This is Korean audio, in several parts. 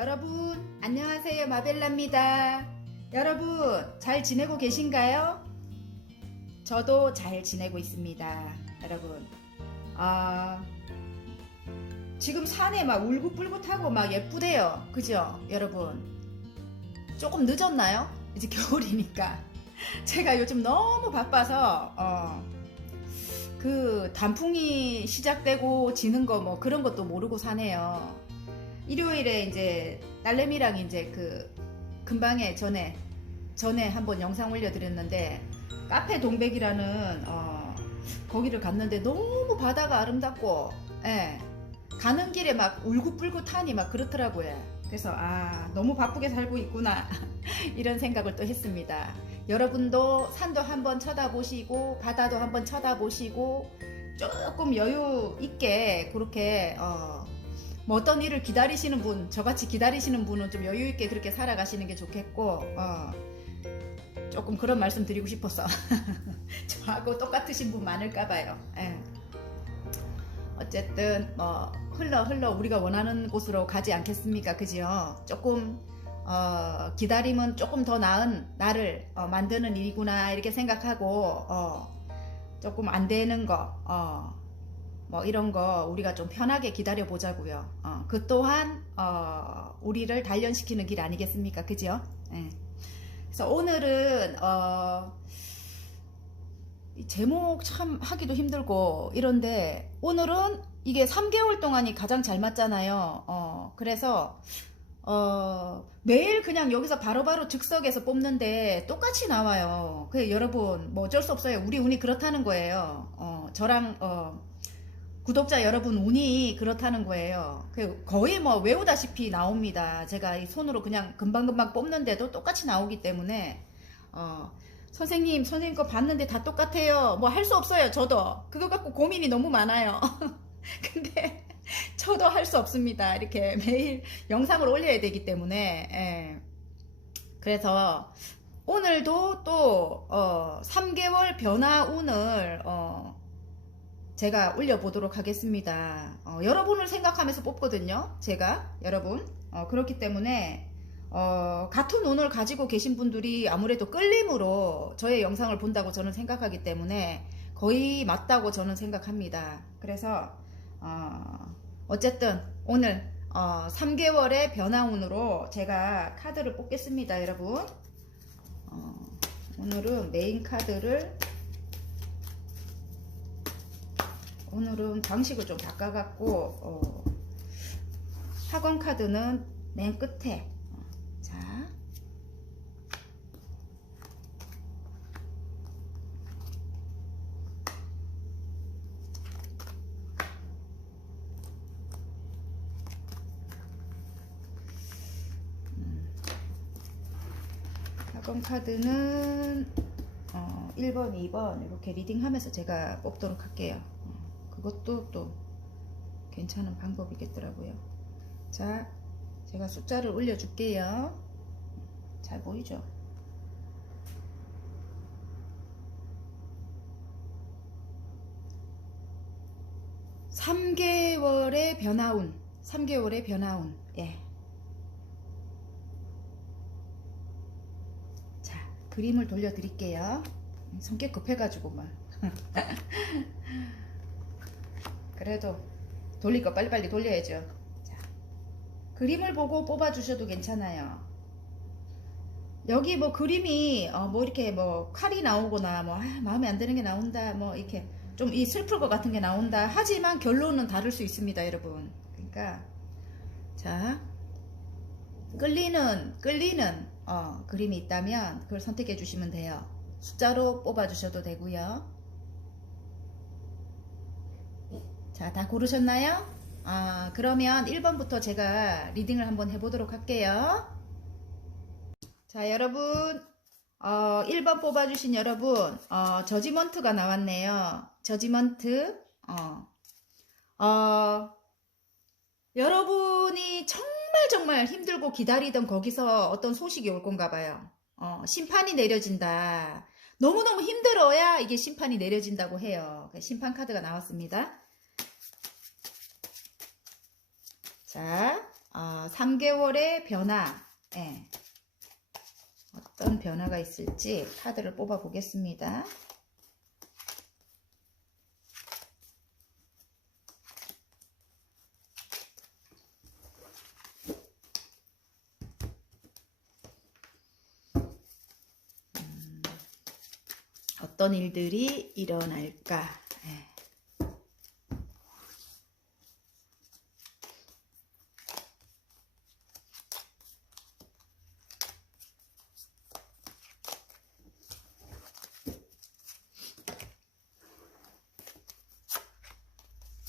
여러분 안녕하세요, 마벨라입니다. 여러분 잘 지내고 계신가요? 저도 잘 지내고 있습니다. 여러분 지금 산에 막 울긋불긋하고 막 예쁘대요, 그죠? 여러분 조금 늦었나요? 이제 겨울이니까 제가 요즘 너무 바빠서 그 단풍이 시작되고 지는 거 뭐 그런 것도 모르고 사네요. 일요일에 이제 딸내미랑 이제 그 금방에 전에 한번 영상 올려드렸는데 카페 동백이라는 거기를 갔는데 너무 바다가 아름답고, 예, 가는 길에 막 울긋불긋하니 막 그렇더라고요. 그래서 너무 바쁘게 살고 있구나 이런 생각을 또 했습니다. 여러분도 산도 한번 쳐다보시고 바다도 한번 쳐다보시고 조금 여유 있게 그렇게 뭐 어떤 일을 기다리시는 분, 저같이 기다리시는 분은 좀 여유 있게 그렇게 살아가시는 게 좋겠고, 조금 그런 말씀 드리고 싶어서 저하고 똑같으신 분 많을까봐요. 어쨌든 뭐 흘러 우리가 원하는 곳으로 가지 않겠습니까, 그죠? 조금 기다림은 조금 더 나은 나를 만드는 일이구나 이렇게 생각하고 조금 안 되는 거 뭐 이런 거 우리가 좀 편하게 기다려 보자고요. 그 또한 우리를 단련시키는 길 아니겠습니까, 그죠? 그래서 오늘은 제목 참 하기도 힘들고 이런데, 오늘은 이게 3개월 동안이 가장 잘 맞잖아요. 그래서 매일 그냥 여기서 바로바로 즉석에서 뽑는데 똑같이 나와요. 그 여러분 뭐 어쩔 수 없어요. 우리 운이 그렇다는 거예요. 저랑 구독자 여러분 운이 그렇다는 거예요. 거의 뭐 외우다시피 나옵니다. 제가 이 손으로 그냥 금방금방 뽑는데도 똑같이 나오기 때문에 선생님 거 봤는데 다 똑같아요. 뭐 할 수 없어요. 저도 그거 갖고 고민이 너무 많아요. 근데 저도 할 수 없습니다. 이렇게 매일 영상을 올려야 되기 때문에. 그래서 오늘도 또 3개월 변화 운을 제가 올려보도록 하겠습니다. 여러분을 생각하면서 뽑거든요, 제가. 여러분 그렇기 때문에 같은 운을 가지고 계신 분들이 아무래도 끌림으로 저의 영상을 본다고 저는 생각하기 때문에 거의 맞다고 저는 생각합니다. 그래서 어쨌든 오늘 3개월의 변화운으로 제가 카드를 뽑겠습니다, 여러분. 오늘은 메인 카드를, 오늘은 방식을 좀 바꿔갖고 학원 카드는 맨 끝에. 자, 학원 카드는 1번, 2번 이렇게 리딩하면서 제가 뽑도록 할게요. 그것도 또 괜찮은 방법이겠더라고요. 자, 제가 숫자를 올려줄게요. 잘 보이죠? (3개월의 변화운) 3개월의 변화운. 예. 자, 그림을 돌려드릴게요. 성격 급해가지고 막 그래도 돌릴 거 빨리빨리 돌려야죠. 자, 그림을 보고 뽑아주셔도 괜찮아요. 여기 뭐 그림이 뭐 이렇게 뭐 칼이 나오거나 뭐 마음에 안 드는 게 나온다, 뭐 이렇게 좀 이 슬플 것 같은 게 나온다 하지만 결론은 다를 수 있습니다, 여러분. 그러니까 자, 끌리는 그림이 있다면 그걸 선택해 주시면 돼요. 숫자로 뽑아 주셔도 되고요. 자, 다 고르셨나요? 그러면 1번부터 제가 리딩을 한번 해보도록 할게요. 자, 여러분 1번 뽑아주신 여러분, 저지먼트가 나왔네요. 저지먼트. 여러분이 정말 힘들고 기다리던 거기서 어떤 소식이 올 건가 봐요. 심판이 내려진다. 너무너무 힘들어야 이게 심판이 내려진다고 해요. 심판 카드가 나왔습니다. 자, 3개월의 변화, 예. 어떤 변화가 있을지 카드를 뽑아 보겠습니다. 어떤 일들이 일어날까? 예.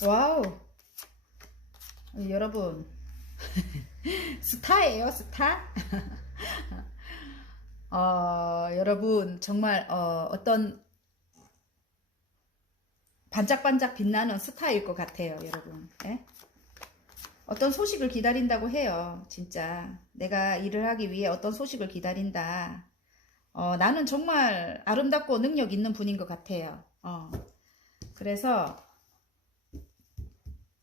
와우, 여러분 스타예요, 스타. 여러분 정말 어떤 반짝반짝 빛나는 스타일 것 같아요, 여러분. 예? 어떤 소식을 기다린다고 해요. 진짜 내가 일을 하기 위해 어떤 소식을 기다린다. 나는 정말 아름답고 능력 있는 분인 것 같아요. 그래서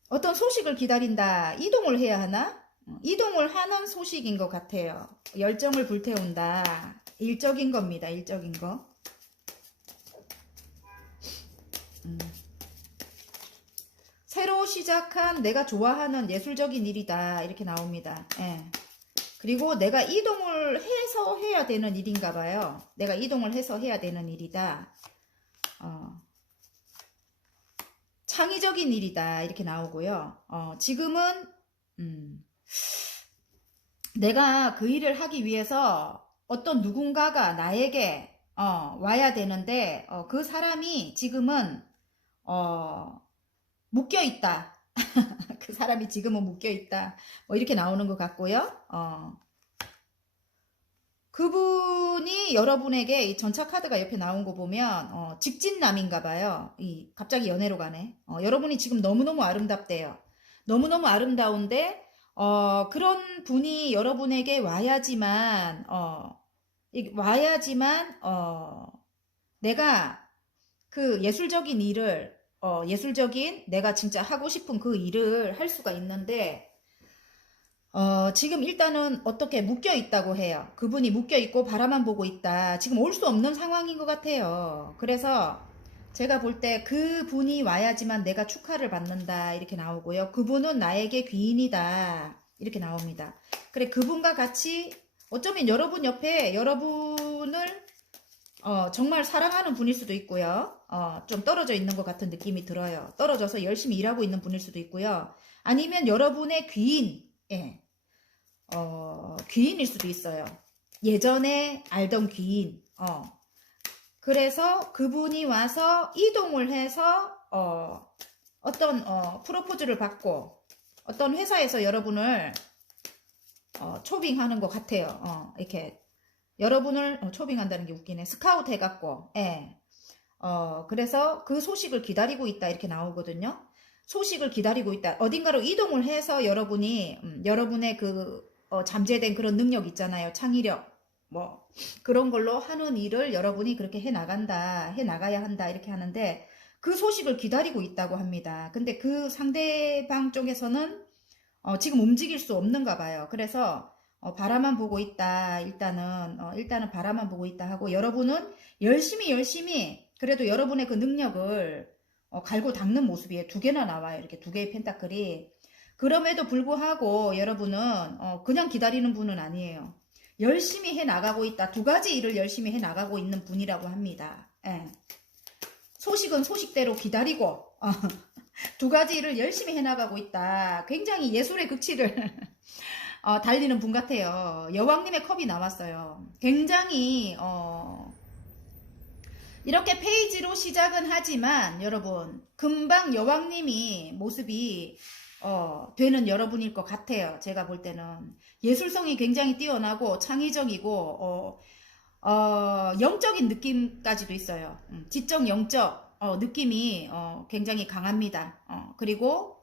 어떤 소식을 기다린다. 이동을 해야 하나? 이동을 하는 소식인 것 같아요. 열정을 불태운다. 일적인 겁니다. 일적인 거. 새로 시작한 내가 좋아하는 예술적인 일이다. 이렇게 나옵니다. 예. 그리고 내가 이동을 해서 해야 되는 일인가 봐요. 내가 이동을 해서 해야 되는 일이다. 창의적인 일이다. 이렇게 나오고요. 지금은 내가 그 일을 하기 위해서 어떤 누군가가 나에게 와야 되는데 그 사람이 지금은 묶여 있다. 그 사람이 지금은 묶여 있다. 뭐 이렇게 나오는 것 같고요. 그분이 여러분에게 이 전차 카드가 옆에 나온 거 보면 직진남인가 봐요. 갑자기 연애로 가네. 여러분이 지금 너무너무 아름답대요. 너무너무 아름다운데 그런 분이 여러분에게 와야지만 내가 그 예술적인 일을 예술적인 내가 진짜 하고 싶은 그 일을 할 수가 있는데 지금 일단은 어떻게 묶여 있다고 해요. 그분이 묶여 있고 바라만 보고 있다. 지금 올 수 없는 상황인 것 같아요. 그래서 제가 볼 때 그분이 와야지만 내가 축하를 받는다. 이렇게 나오고요. 그분은 나에게 귀인이다. 이렇게 나옵니다. 그래, 그분과 같이 어쩌면 여러분 옆에 여러분을 정말 사랑하는 분일 수도 있고요. 좀 떨어져 있는 것 같은 느낌이 들어요. 떨어져서 열심히 일하고 있는 분일 수도 있고요. 아니면 여러분의 귀인, 예. 귀인일 수도 있어요. 예전에 알던 귀인. 그래서 그분이 와서 이동을 해서 어떤 프로포즈를 받고 어떤 회사에서 여러분을 초빙하는 것 같아요. 이렇게 여러분을 초빙한다는 게 웃기네. 스카우트 해갖고, 예. 그래서 그 소식을 기다리고 있다. 이렇게 나오거든요. 소식을 기다리고 있다. 어딘가로 이동을 해서 여러분이, 여러분의 그, 잠재된 그런 능력 있잖아요. 창의력. 뭐, 그런 걸로 하는 일을 여러분이 그렇게 해 나간다. 해 나가야 한다. 이렇게 하는데, 그 소식을 기다리고 있다고 합니다. 근데 그 상대방 쪽에서는, 지금 움직일 수 없는가 봐요. 그래서, 바라만 보고 있다. 일단은 바라만 보고 있다 하고 여러분은 열심히 그래도 여러분의 그 능력을 갈고 닦는 모습이 두 개나 나와요. 이렇게 두 개의 펜타클이. 그럼에도 불구하고 여러분은 그냥 기다리는 분은 아니에요. 열심히 해 나가고 있다. 두 가지 일을 열심히 해 나가고 있는 분이라고 합니다. 예. 소식은 소식대로 기다리고 두 가지 일을 열심히 해 나가고 있다. 굉장히 예술의 극치를 달리는 분 같아요. 여왕님의 컵이 나왔어요. 굉장히 이렇게 페이지로 시작은 하지만 여러분 금방 여왕님이 모습이 되는 여러분일 것 같아요. 제가 볼 때는 예술성이 굉장히 뛰어나고 창의적이고 영적인 느낌까지도 있어요. 지적 영적 느낌이 굉장히 강합니다. 그리고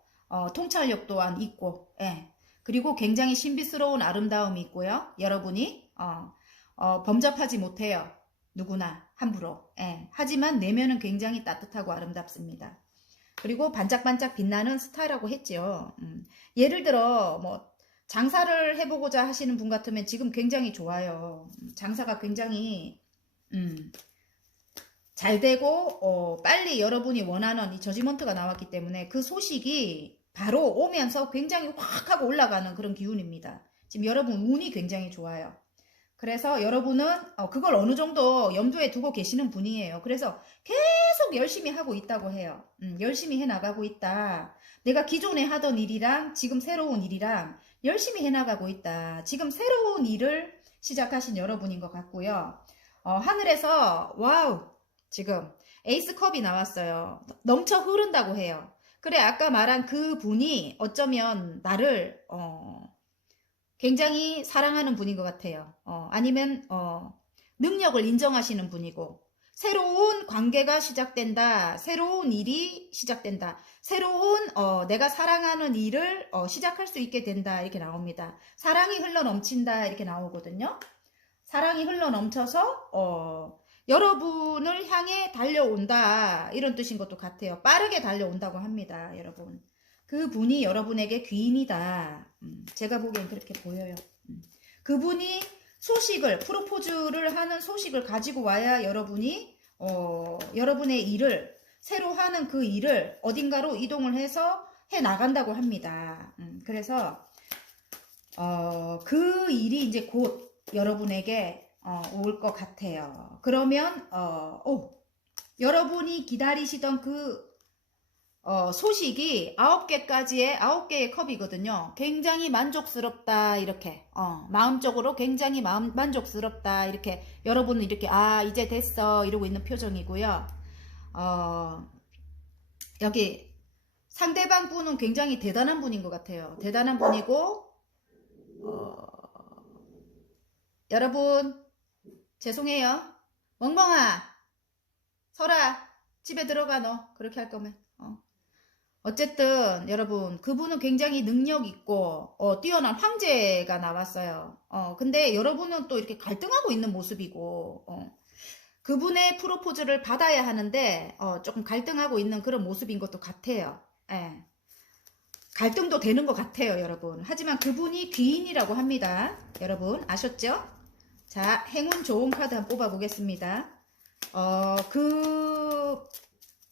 통찰력 또한 있고 예. 그리고 굉장히 신비스러운 아름다움이 있고요. 여러분이 범접하지 못해요. 누구나 함부로. 예. 하지만 내면은 굉장히 따뜻하고 아름답습니다. 그리고 반짝반짝 빛나는 스타라고 했죠. 예를 들어 뭐 장사를 해보고자 하시는 분 같으면 지금 굉장히 좋아요. 장사가 굉장히 잘 되고 빨리 여러분이 원하는 이 저지먼트가 나왔기 때문에 그 소식이 바로 오면서 굉장히 확 하고 올라가는 그런 기운입니다. 지금 여러분 운이 굉장히 좋아요. 그래서 여러분은 그걸 어느 정도 염두에 두고 계시는 분이에요. 그래서 계속 열심히 하고 있다고 해요. 열심히 해나가고 있다. 내가 기존에 하던 일이랑 지금 새로운 일이랑 열심히 해나가고 있다. 지금 새로운 일을 시작하신 여러분인 것 같고요. 하늘에서 와우 지금 에이스 컵이 나왔어요. 넘쳐 흐른다고 해요. 그래 아까 말한 그 분이 어쩌면 나를 굉장히 사랑하는 분인 것 같아요. 아니면 능력을 인정하시는 분이고 새로운 관계가 시작된다. 새로운 일이 시작된다. 새로운 내가 사랑하는 일을 시작할 수 있게 된다. 이렇게 나옵니다. 사랑이 흘러넘친다. 이렇게 나오거든요. 사랑이 흘러넘쳐서 여러분을 향해 달려온다. 이런 뜻인 것도 같아요. 빠르게 달려온다고 합니다. 여러분. 그분이 여러분에게 귀인이다. 제가 보기엔 그렇게 보여요. 그분이 소식을 프로포즈를 하는 소식을 가지고 와야 여러분이 여러분의 일을 새로 하는 그 일을 어딘가로 이동을 해서 해 나간다고 합니다. 그래서 그 일이 이제 곧 여러분에게 올 것 같아요. 그러면 여러분이 기다리시던 그 소식이 9개의 컵이거든요. 굉장히 만족스럽다, 이렇게. 마음적으로 굉장히 만족스럽다, 이렇게. 여러분은 이렇게, 이제 됐어, 이러고 있는 표정이고요. 여기 상대방 분은 굉장히 대단한 분인 것 같아요. 대단한 분이고, 여러분, 죄송해요. 멍멍아, 설아, 집에 들어가, 너. 그렇게 할 거면. 어쨌든 여러분 그분은 굉장히 능력 있고 뛰어난 황제가 나왔어요. 근데 여러분은 또 이렇게 갈등하고 있는 모습이고 그분의 프로포즈를 받아야 하는데 조금 갈등하고 있는 그런 모습인 것도 같아요. 예. 갈등도 되는 것 같아요, 여러분. 하지만 그분이 귀인이라고 합니다. 여러분 아셨죠? 자, 행운 좋은 카드 한번 뽑아보겠습니다. 그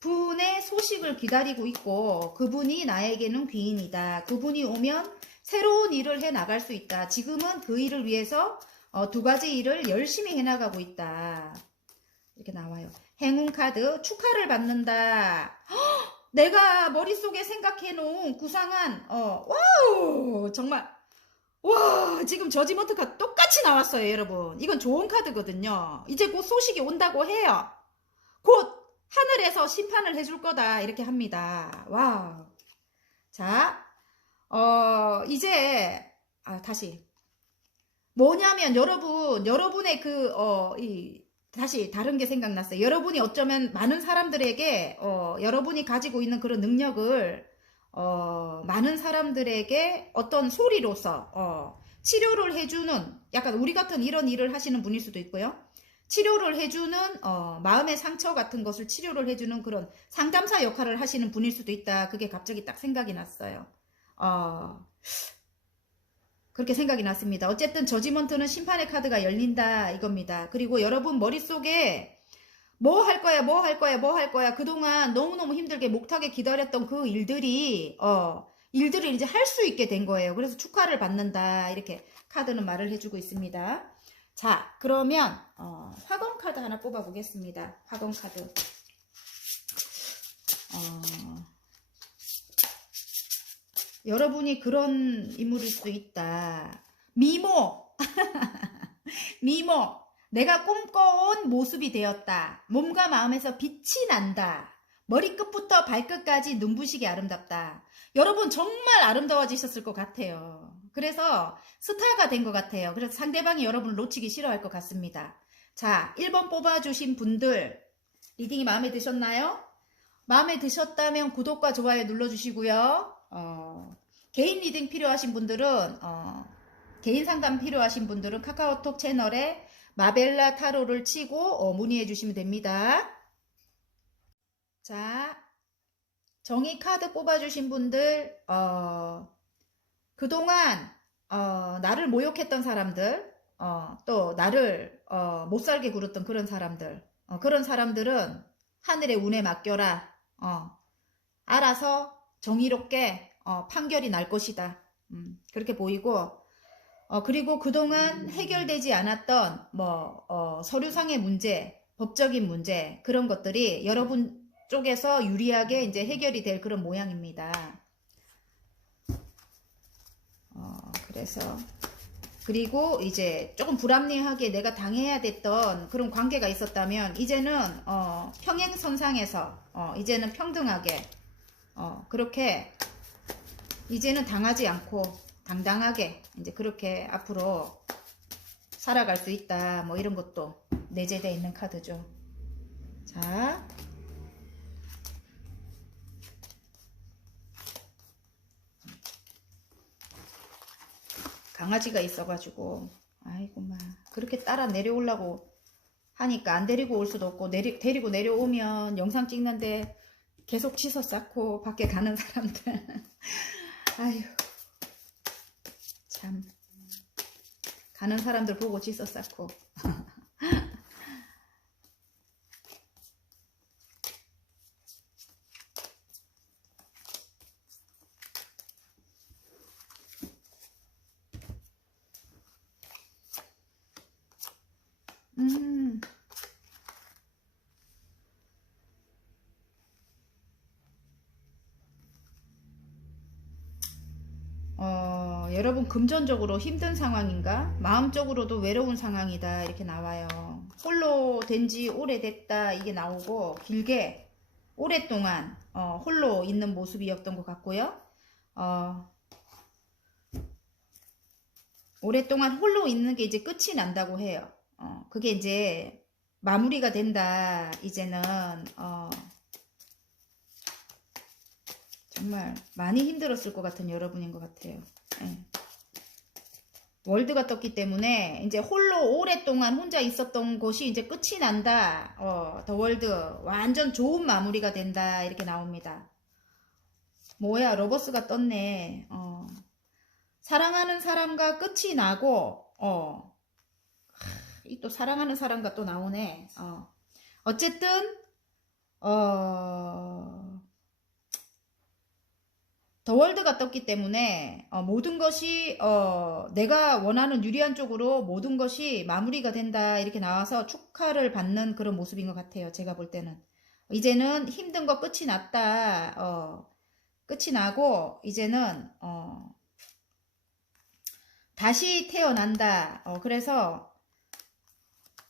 분의 소식을 기다리고 있고 그분이 나에게는 귀인이다. 그분이 오면 새로운 일을 해 나갈 수 있다. 지금은 그 일을 위해서 2가지 일을 열심히 해 나가고 있다. 이렇게 나와요. 행운 카드 축하를 받는다. 내가 머릿속에 생각해 놓은 구상한 와우 정말 와 지금 저지먼트가 똑같이 나왔어요, 여러분. 이건 좋은 카드거든요. 이제 곧 소식이 온다고 해요. 곧 하늘에서 심판을 해줄 거다 이렇게 합니다. 와우. 자, 이제 다시 뭐냐면 여러분의 다시 다른 게 생각났어요. 여러분이 어쩌면 많은 사람들에게 여러분이 가지고 있는 그런 능력을 많은 사람들에게 어떤 소리로서 치료를 해주는 약간 우리 같은 이런 일을 하시는 분일 수도 있고요. 치료를 해주는 마음의 상처 같은 것을 치료를 해주는 그런 상담사 역할을 하시는 분일 수도 있다. 그게 갑자기 딱 생각이 났어요. 그렇게 생각이 났습니다. 어쨌든 저지먼트는 심판의 카드가 열린다 이겁니다. 그리고 여러분 머릿속에 뭐 할 거야 뭐 할 거야 뭐 할 거야 그동안 너무너무 힘들게 목탁에 기다렸던 그 일들이 이제 할 수 있게 된 거예요. 그래서 축하를 받는다 이렇게 카드는 말을 해주고 있습니다. 자, 그러면 화검 카드 하나 뽑아 보겠습니다. 화검 카드. 여러분이 그런 인물일 수 있다. 미모. 미모. 내가 꿈꿔온 모습이 되었다. 몸과 마음에서 빛이 난다. 머리끝부터 발끝까지 눈부시게 아름답다. 여러분 정말 아름다워지셨을 것 같아요. 그래서 스타가 된 것 같아요. 그래서 상대방이 여러분을 놓치기 싫어할 것 같습니다. 자, 1번 뽑아주신 분들 리딩이 마음에 드셨나요? 마음에 드셨다면 구독과 좋아요 눌러주시고요. 개인 리딩 필요하신 분들은 개인 상담 필요하신 분들은 카카오톡 채널에 마벨라 타로를 치고 문의해 주시면 됩니다. 자, 정의 카드 뽑아주신 분들 그동안 나를 모욕했던 사람들, 또 나를 못 살게 굴었던 그런 사람들, 그런 사람들은 하늘의 운에 맡겨라. 알아서 정의롭게 판결이 날 것이다. 그렇게 보이고, 그리고 그동안 해결되지 않았던 서류상의 문제, 법적인 문제 그런 것들이 여러분 쪽에서 유리하게 이제 해결이 될 그런 모양입니다. 그래서 그리고 이제 조금 불합리하게 내가 당해야 됐던 그런 관계가 있었다면 이제는 평행선상에서 이제는 평등하게 그렇게 이제는 당하지 않고 당당하게 이제 그렇게 앞으로 살아갈 수 있다. 뭐 이런 것도 내재되어 있는 카드죠. 자, 강아지가 있어가지고 아이고 막 그렇게 따라 내려오려고 하니까 안 데리고 올 수도 없고 데리고 내려오면 영상 찍는데 계속 치서 쌓고 밖에 가는 사람들 아휴 참 가는 사람들 보고 치서 쌓고 음 여러분 금전적으로 힘든 상황인가? 마음적으로도 외로운 상황이다 이렇게 나와요. 홀로 된 지 오래됐다 이게 나오고 길게 오랫동안 홀로 있는 모습이었던 것 같고요. 오랫동안 홀로 있는 게 이제 끝이 난다고 해요. 그게 이제 마무리가 된다. 이제는 정말 많이 힘들었을 것 같은 여러분인 것 같아요. 예. 월드가 떴기 때문에 이제 홀로 오랫동안 혼자 있었던 것이 이제 끝이 난다. 더 월드 완전 좋은 마무리가 된다 이렇게 나옵니다. 뭐야 러버스가 떴네. 사랑하는 사람과 끝이 나고 이 또 사랑하는 사람과 또 나오네. 어쨌든 더 월드가 떴기 때문에 모든 것이 내가 원하는 유리한 쪽으로 모든 것이 마무리가 된다 이렇게 나와서 축하를 받는 그런 모습인 것 같아요. 제가 볼 때는 이제는 힘든 거 끝이 났다. 끝이 나고 이제는 다시 태어난다. 그래서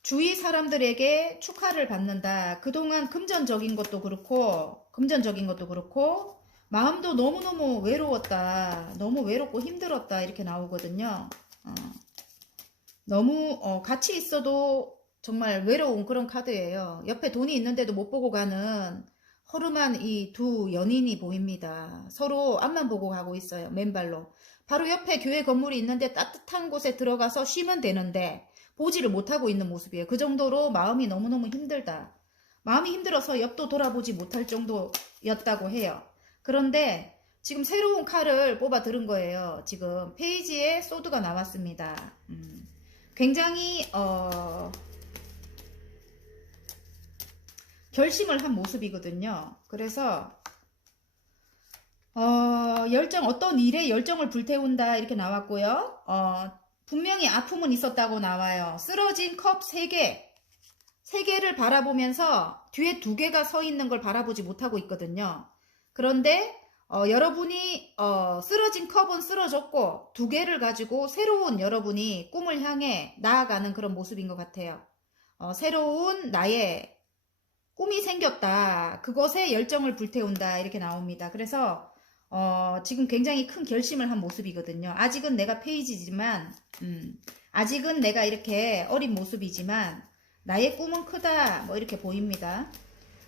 주위 사람들에게 축하를 받는다. 그동안 금전적인 것도 그렇고 마음도 너무너무 외로웠다. 너무 외롭고 힘들었다. 이렇게 나오거든요. 너무 같이 있어도 정말 외로운 그런 카드예요. 옆에 돈이 있는데도 못 보고 가는 허름한 이 두 연인이 보입니다. 서로 앞만 보고 가고 있어요. 맨발로. 바로 옆에 교회 건물이 있는데 따뜻한 곳에 들어가서 쉬면 되는데 보지를 못하고 있는 모습이에요. 그 정도로 마음이 너무너무 힘들다. 마음이 힘들어서 옆도 돌아보지 못할 정도였다고 해요. 그런데 지금 새로운 칼을 뽑아 들은 거예요. 지금 페이지에 소드가 나왔습니다. 굉장히 결심을 한 모습이거든요. 그래서 어떤 일에 열정을 불태운다 이렇게 나왔고요. 분명히 아픔은 있었다고 나와요. 쓰러진 컵 3개, 3개를 바라보면서 뒤에 2개가 서 있는 걸 바라보지 못하고 있거든요. 그런데 여러분이 쓰러진 컵은 쓰러졌고 2개를 가지고 새로운 여러분이 꿈을 향해 나아가는 그런 모습인 것 같아요. 새로운 나의 꿈이 생겼다. 그것에 열정을 불태운다. 이렇게 나옵니다. 그래서 지금 굉장히 큰 결심을 한 모습이거든요. 아직은 내가 페이지지만 아직은 내가 이렇게 어린 모습이지만 나의 꿈은 크다. 뭐 이렇게 보입니다.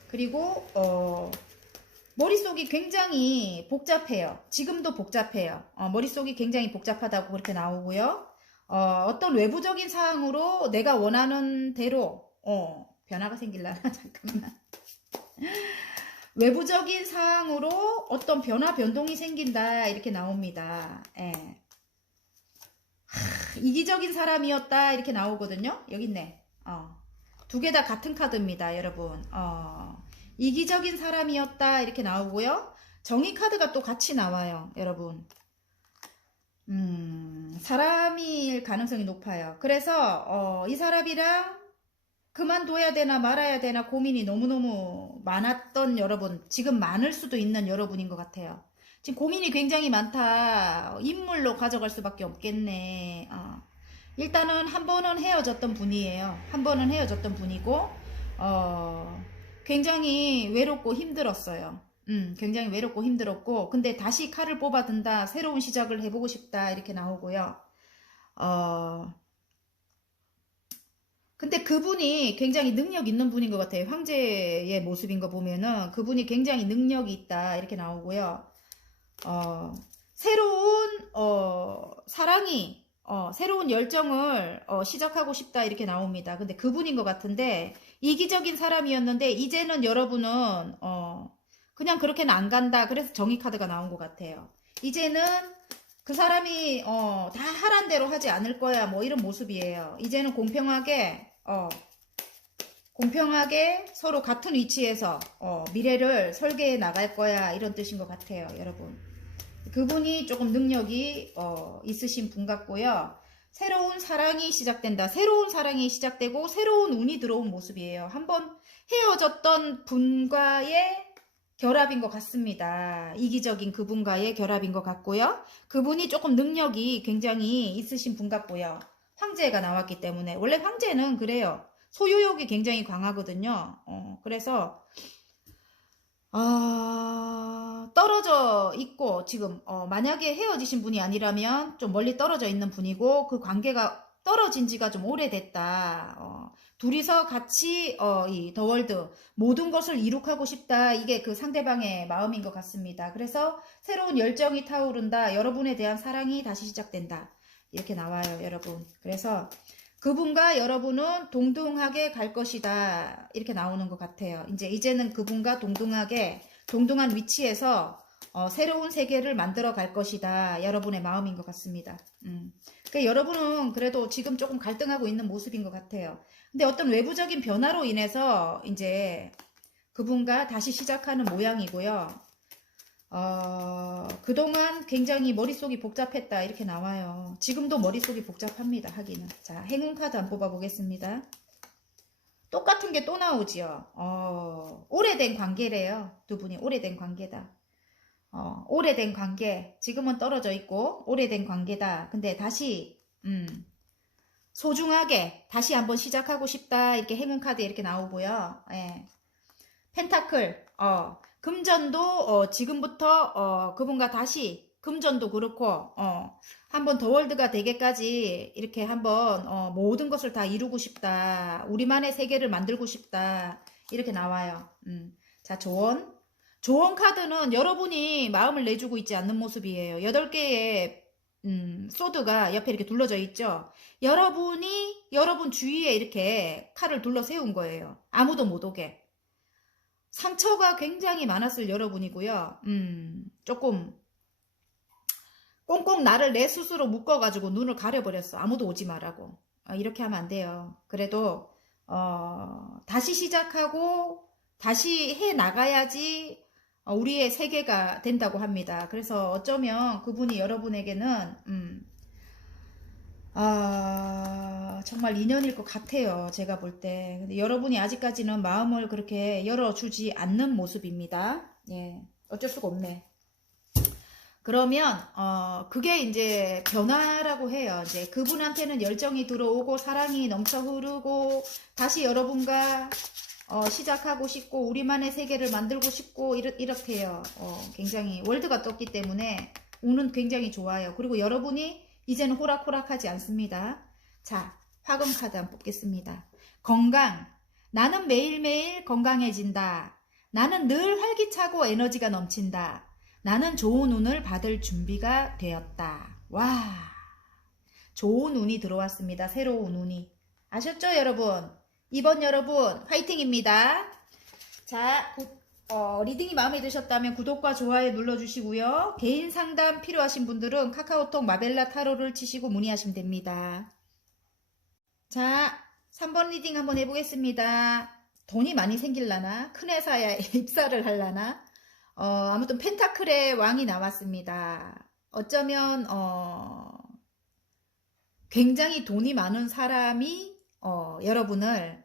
그리고 머릿속이 굉장히 복잡해요. 지금도 복잡해요. 머릿속이 굉장히 복잡하다고 그렇게 나오고요. 어떤 외부적인 사항으로 내가 원하는 대로 변화가 생길라나 잠깐만. 외부적인 사항으로 어떤 변화 변동이 생긴다 이렇게 나옵니다. 예. 이기적인 사람이었다 이렇게 나오거든요. 여기 있네. 두 개 다 같은 카드입니다, 여러분. 이기적인 사람이었다 이렇게 나오고요. 정의 카드가 또 같이 나와요, 여러분. 사람일 가능성이 높아요. 그래서 이 사람이랑 그만둬야 되나 말아야 되나 고민이 너무너무 많았던 여러분, 지금 많을 수도 있는 여러분인 것 같아요. 지금 고민이 굉장히 많다. 인물로 가져갈 수밖에 없겠네. 일단은 한 번은 헤어졌던 분이에요. 한 번은 헤어졌던 분이고 굉장히 외롭고 힘들었어요. 굉장히 외롭고 힘들었고, 근데 다시 칼을 뽑아든다, 새로운 시작을 해보고 싶다 이렇게 나오고요. 근데 그분이 굉장히 능력 있는 분인 것 같아요. 황제의 모습인 거 보면은 그분이 굉장히 능력이 있다 이렇게 나오고요. 새로운 사랑이 새로운 열정을 시작하고 싶다 이렇게 나옵니다. 근데 그분인 것 같은데 이기적인 사람이었는데 이제는 여러분은 그냥 그렇게는 안 간다. 그래서 정의 카드가 나온 것 같아요. 이제는 그 사람이 다 하란 대로 하지 않을 거야 뭐 이런 모습이에요. 이제는 공평하게 서로 같은 위치에서 미래를 설계해 나갈 거야 이런 뜻인 것 같아요, 여러분. 그분이 조금 능력이 있으신 분 같고요. 새로운 사랑이 시작된다. 새로운 사랑이 시작되고 새로운 운이 들어온 모습이에요. 한번 헤어졌던 분과의 결합인 것 같습니다. 이기적인 그분과의 결합인 것 같고요. 그분이 조금 능력이 굉장히 있으신 분 같고요. 황제가 나왔기 때문에 원래 황제는 그래요. 소유욕이 굉장히 강하거든요. 그래서 떨어져 있고 지금 만약에 헤어지신 분이 아니라면 좀 멀리 떨어져 있는 분이고 그 관계가 떨어진 지가 좀 오래됐다. 둘이서 같이 이 더월드 모든 것을 이룩하고 싶다. 이게 그 상대방의 마음인 것 같습니다. 그래서 새로운 열정이 타오른다. 여러분에 대한 사랑이 다시 시작된다. 이렇게 나와요, 여러분. 그래서 그분과 여러분은 동등하게 갈 것이다. 이렇게 나오는 것 같아요. 이제는 그분과 동등한 위치에서 새로운 세계를 만들어 갈 것이다. 여러분의 마음인 것 같습니다. 그러니까 여러분은 그래도 지금 조금 갈등하고 있는 모습인 것 같아요. 근데 어떤 외부적인 변화로 인해서 이제 그분과 다시 시작하는 모양이고요. 그동안 굉장히 머릿속이 복잡했다 이렇게 나와요. 지금도 머릿속이 복잡합니다. 하기는. 자, 행운카드 한번 뽑아보겠습니다. 똑같은 게 또 나오지요. 오래된 관계래요. 두 분이 오래된 관계다. 오래된 관계. 지금은 떨어져 있고 오래된 관계다. 근데 다시 소중하게 다시 한번 시작하고 싶다. 이렇게 행운카드 이렇게 나오고요. 예. 펜타클. 금전도 지금부터 그분과 다시 금전도 그렇고 한번 더월드가 되게까지 이렇게 한번 모든 것을 다 이루고 싶다. 우리만의 세계를 만들고 싶다. 이렇게 나와요. 자, 조언 카드는 여러분이 마음을 내주고 있지 않는 모습이에요. 8개의 소드가 옆에 이렇게 둘러져 있죠. 여러분이 여러분 주위에 이렇게 칼을 둘러 세운 거예요. 아무도 못 오게. 상처가 굉장히 많았을 여러분이고요. 조금 꽁꽁 나를 내 스스로 묶어가지고 눈을 가려버렸어. 아무도 오지 말라고. 이렇게 하면 안 돼요. 그래도 다시 시작하고 다시 해 나가야지 우리의 세계가 된다고 합니다. 그래서 어쩌면 그분이 여러분에게는 정말 인연일 것 같아요. 제가 볼 때. 근데 여러분이 아직까지는 마음을 그렇게 열어주지 않는 모습입니다. 예. 어쩔 수가 없네. 그러면, 그게 이제 변화라고 해요. 이제 그분한테는 열정이 들어오고, 사랑이 넘쳐 흐르고, 다시 여러분과, 시작하고 싶고, 우리만의 세계를 만들고 싶고, 이렇대요. 굉장히, 월드가 떴기 때문에, 운은 굉장히 좋아요. 그리고 여러분이 이제는 호락호락하지 않습니다. 자, 화금 카드 한번 뽑겠습니다. 건강. 나는 매일매일 건강해진다. 나는 늘 활기차고 에너지가 넘친다. 나는 좋은 운을 받을 준비가 되었다. 와, 좋은 운이 들어왔습니다. 새로운 운이. 아셨죠, 여러분? 이번 여러분 화이팅입니다. 자, 리딩이 마음에 드셨다면 구독과 좋아요 눌러주시고요. 개인 상담 필요하신 분들은 카카오톡 마벨라 타로를 치시고 문의하시면 됩니다. 자, 3번 리딩 한번 해보겠습니다. 돈이 많이 생길라나? 큰 회사에 입사를 할라나? 아무튼 펜타클의 왕이 나왔습니다. 어쩌면 굉장히 돈이 많은 사람이 여러분을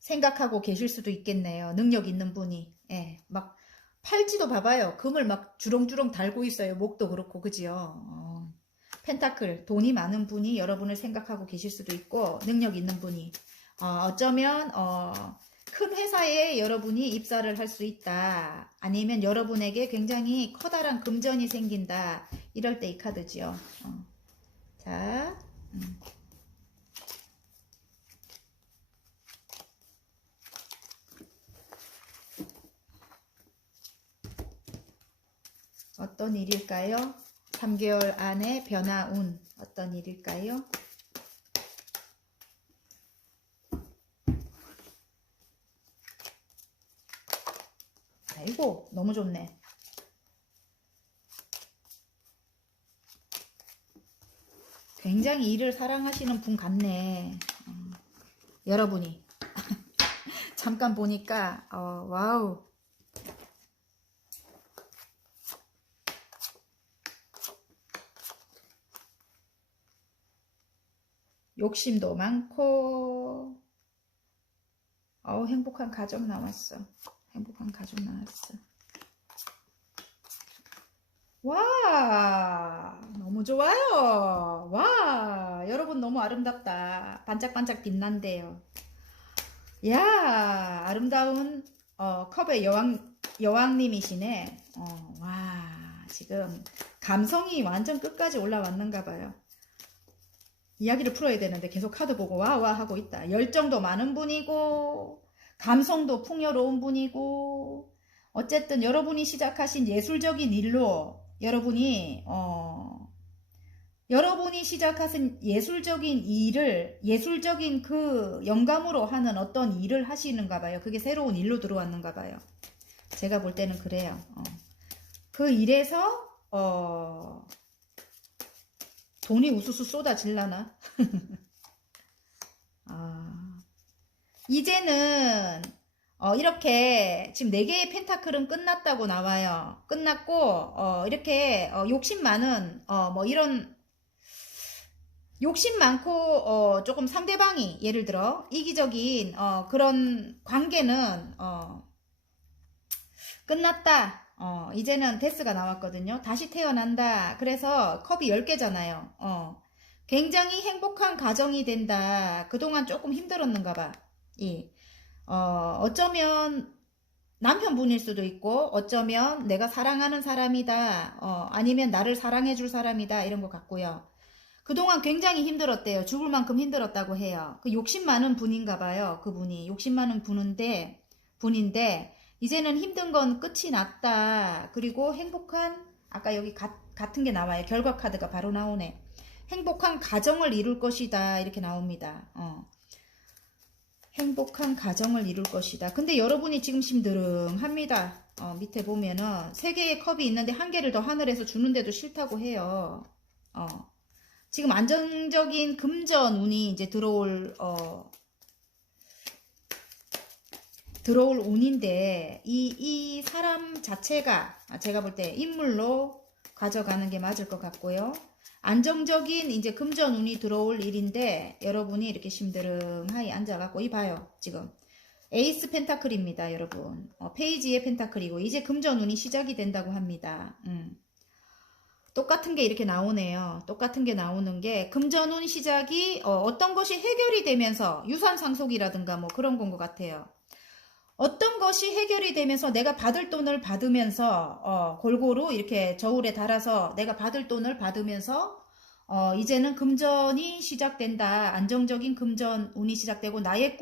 생각하고 계실 수도 있겠네요. 능력 있는 분이. 예, 막 팔찌도 봐봐요. 금을 막 주렁주렁 달고 있어요. 목도 그렇고, 그지요? 펜타클, 돈이 많은 분이 여러분을 생각하고 계실 수도 있고, 능력 있는 분이. 어쩌면, 큰 회사에 여러분이 입사를 할 수 있다. 아니면 여러분에게 굉장히 커다란 금전이 생긴다. 이럴 때 이 카드지요. 자, 어떤 일일까요? 3개월 안에 변화운 어떤 일일까요? 아이고, 너무 좋네. 굉장히 일을 사랑하시는 분 같네. 여러분이. 잠깐 보니까, 와우. 욕심도 많고, 행복한 가정 나왔어. 행복한 가족 나왔어. 와, 너무 좋아요. 와, 여러분 너무 아름답다. 반짝반짝 빛난대요. 야, 아름다운 컵의 여왕님이시네. 와, 지금 감성이 완전 끝까지 올라왔는가 봐요. 이야기를 풀어야 되는데 계속 카드 보고 와 하고 있다. 열정도 많은 분이고 감성도 풍요로운 분이고 어쨌든 여러분이 시작하신 예술적인 일로 여러분이 시작하신 예술적인 일을 예술적인 그 영감으로 하는 어떤 일을 하시는가 봐요. 그게 새로운 일로 들어왔는가 봐요. 제가 볼 때는 그래요. 그 일에서 돈이 우수수 쏟아질라나? 이제는 이렇게 지금 4개의 펜타클은 끝났다고 나와요. 끝났고 이렇게 욕심 많은 뭐 이런 욕심 많고 조금 상대방이 예를 들어 이기적인 그런 관계는 끝났다. 이제는 데스가 나왔거든요. 다시 태어난다. 그래서 컵이 10개잖아요. 굉장히 행복한 가정이 된다. 그동안 조금 힘들었는가 봐. 어쩌면 남편분일 수도 있고 어쩌면 내가 사랑하는 사람이다. 아니면 나를 사랑해줄 사람이다. 이런 것 같고요. 그동안 굉장히 힘들었대요. 죽을 만큼 힘들었다고 해요. 그 욕심 많은 분인가 봐요. 그분이 욕심 많은 분인데 이제는 힘든 건 끝이 났다. 그리고 행복한 아까 여기 같은 게 나와요. 결과 카드가 바로 나오네. 행복한 가정을 이룰 것이다. 이렇게 나옵니다. 행복한 가정을 이룰 것이다. 근데 여러분이 지금 심드렁합니다. 밑에 보면은 3개의 컵이 있는데 1개를 더 하늘에서 주는데도 싫다고 해요. 지금 안정적인 금전 운이 이제 들어올 운인데 이 사람 자체가 제가 볼 때 인물로 가져가는 게 맞을 것 같고요. 안정적인 이제 금전 운이 들어올 일인데 여러분이 이렇게 심드렁하게 앉아갖고 이봐요. 지금 에이스 펜타클입니다. 여러분 페이지의 펜타클이고 이제 금전 운이 시작이 된다고 합니다. 똑같은 게 이렇게 나오네요. 똑같은 게 나오는 게 금전운 시작이 어떤 것이 해결이 되면서 유산 상속이라든가 뭐 그런 건 것 같아요. 어떤 것이 해결이 되면서 내가 받을 돈을 받으면서 골고루 이렇게 저울에 달아서 내가 받을 돈을 받으면서 이제는 금전이 시작된다. 안정적인 금전 운이 시작되고 나의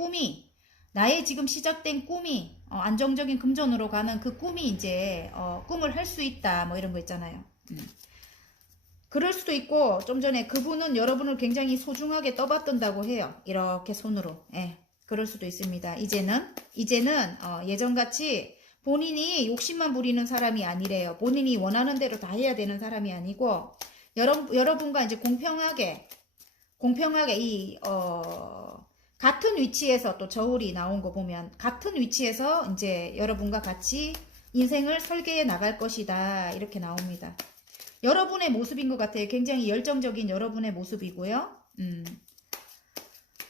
지금 시작된 꿈이 안정적인 금전으로 가는 그 꿈이 이제 꿈을 할 수 있다. 뭐 이런 거 있잖아요. 그럴 수도 있고 좀 전에 그분은 여러분을 굉장히 소중하게 떠받든다고 해요. 이렇게 손으로. 예. 그럴 수도 있습니다. 이제는 예전같이 본인이 욕심만 부리는 사람이 아니래요. 본인이 원하는 대로 다 해야 되는 사람이 아니고 여러분과 이제 공평하게 같은 위치에서 또 저울이 나온 거 보면 같은 위치에서 이제 여러분과 같이 인생을 설계해 나갈 것이다. 이렇게 나옵니다. 여러분의 모습인 것 같아요. 굉장히 열정적인 여러분의 모습이고요.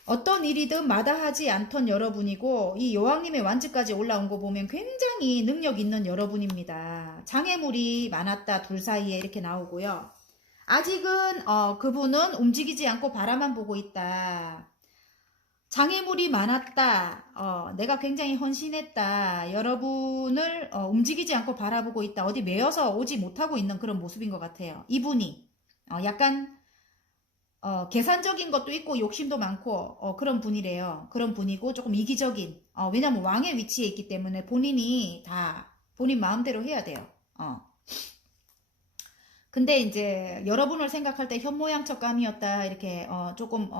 어떤 일이든 마다하지 않던 여러분이고 이 여왕님의 완지까지 올라온 거 보면 굉장히 능력 있는 여러분입니다. 장애물이 많았다. 둘 사이에 이렇게 나오고요. 아직은 그분은 움직이지 않고 바라만 보고 있다. 장애물이 많았다. 내가 굉장히 헌신했다. 여러분을 움직이지 않고 바라보고 있다. 어디 매여서 오지 못하고 있는 그런 모습인 것 같아요. 이분이 약간 계산적인 것도 있고 욕심도 많고 그런 분이래요. 그런 분이고 조금 이기적인 왜냐면 왕의 위치에 있기 때문에 본인이 다 본인 마음대로 해야 돼요. 근데 이제 여러분을 생각할 때 현모양처감이었다. 이렇게 조금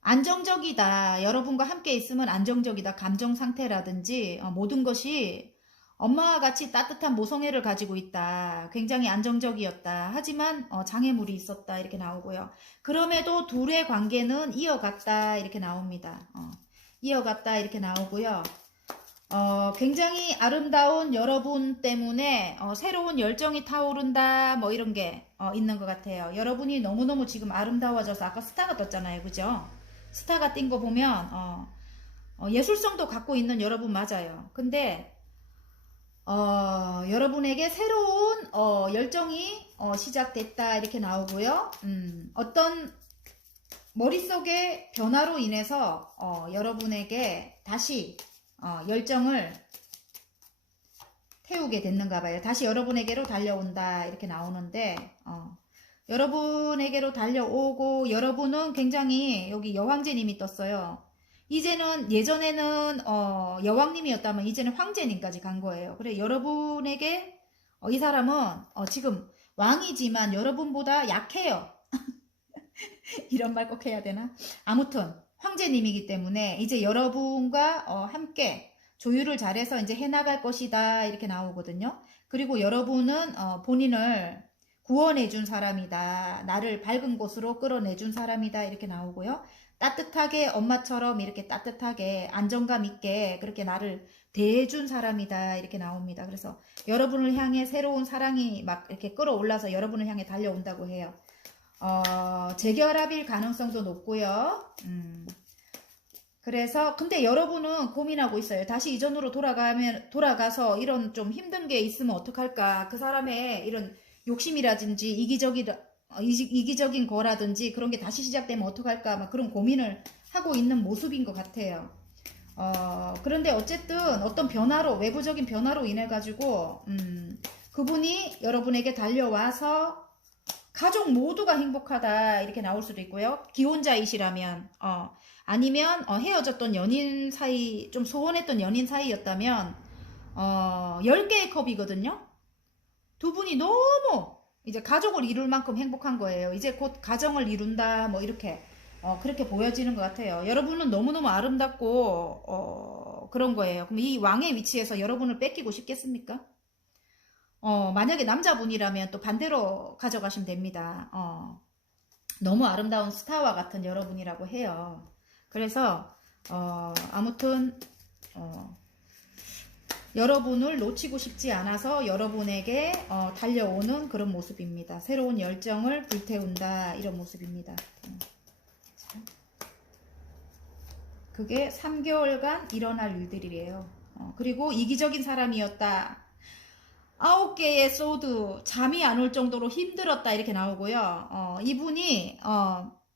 안정적이다. 여러분과 함께 있으면 안정적이다. 감정 상태라든지 모든 것이 엄마와 같이 따뜻한 모성애를 가지고 있다. 굉장히 안정적이었다. 하지만 장애물이 있었다. 이렇게 나오고요. 그럼에도 둘의 관계는 이어갔다. 이렇게 나옵니다. 이어갔다. 이렇게 나오고요. 굉장히 아름다운 여러분 때문에 새로운 열정이 타오른다. 뭐 이런 게 있는 것 같아요. 여러분이 너무너무 지금 아름다워져서 아까 스타가 떴잖아요. 그죠? 스타가 띈 거 보면 예술성도 갖고 있는 여러분 맞아요. 근데 여러분에게 새로운 열정이 시작됐다 이렇게 나오고요. 어떤 머릿속의 변화로 인해서 여러분에게 다시 열정을 태우게 됐는가 봐요. 다시 여러분에게로 달려온다 이렇게 나오는데 여러분에게로 달려오고 여러분은 굉장히 여기 여황제님이 떴어요. 이제는 예전에는 여왕님이었다면 이제는 황제님까지 간 거예요. 그래 여러분에게 이 사람은 지금 왕이지만 여러분보다 약해요. 이런 말 꼭 해야 되나? 아무튼 황제님이기 때문에 이제 여러분과 함께 조율을 잘해서 이제 해나갈 것이다 이렇게 나오거든요. 그리고 여러분은 본인을 구원해준 사람이다. 나를 밝은 곳으로 끌어내준 사람이다 이렇게 나오고요. 따뜻하게 엄마처럼 이렇게 따뜻하게 안정감 있게 그렇게 나를 대해준 사람이다 이렇게 나옵니다. 그래서 여러분을 향해 새로운 사랑이 막 이렇게 끌어올라서 여러분을 향해 달려온다고 해요. 재결합일 가능성도 높고요. 그래서 근데 여러분은 고민하고 있어요. 다시 이전으로 돌아가서 이런 좀 힘든 게 있으면 어떡할까? 그 사람의 이런 욕심이라든지 이기적인 거라든지 그런 게 다시 시작되면 어떡할까? 막 그런 고민을 하고 있는 모습인 것 같아요. 그런데 어쨌든 어떤 변화로 외부적인 변화로 인해 가지고 그분이 여러분에게 달려와서 가족 모두가 행복하다 이렇게 나올 수도 있고요. 기혼자이시라면 아니면 헤어졌던 연인 사이 좀 소원했던 연인 사이였다면 10개의 컵이거든요. 두 분이 너무 이제 가족을 이룰 만큼 행복한 거예요. 이제 곧 가정을 이룬다 뭐 이렇게 그렇게 보여지는 것 같아요. 여러분은 너무너무 아름답고 그런 거예요. 그럼 이 왕의 위치에서 여러분을 뺏기고 싶겠습니까? 만약에 남자분이라면 또 반대로 가져가시면 됩니다. 너무 아름다운 스타와 같은 여러분이라고 해요. 그래서 아무튼 여러분을 놓치고 싶지 않아서 여러분에게 달려오는 그런 모습입니다. 새로운 열정을 불태운다 이런 모습입니다. 그게 3개월간 일어날 일들이래요. 그리고 이기적인 사람이었다. 9개의 소드 잠이 안 올 정도로 힘들었다 이렇게 나오고요. 이분이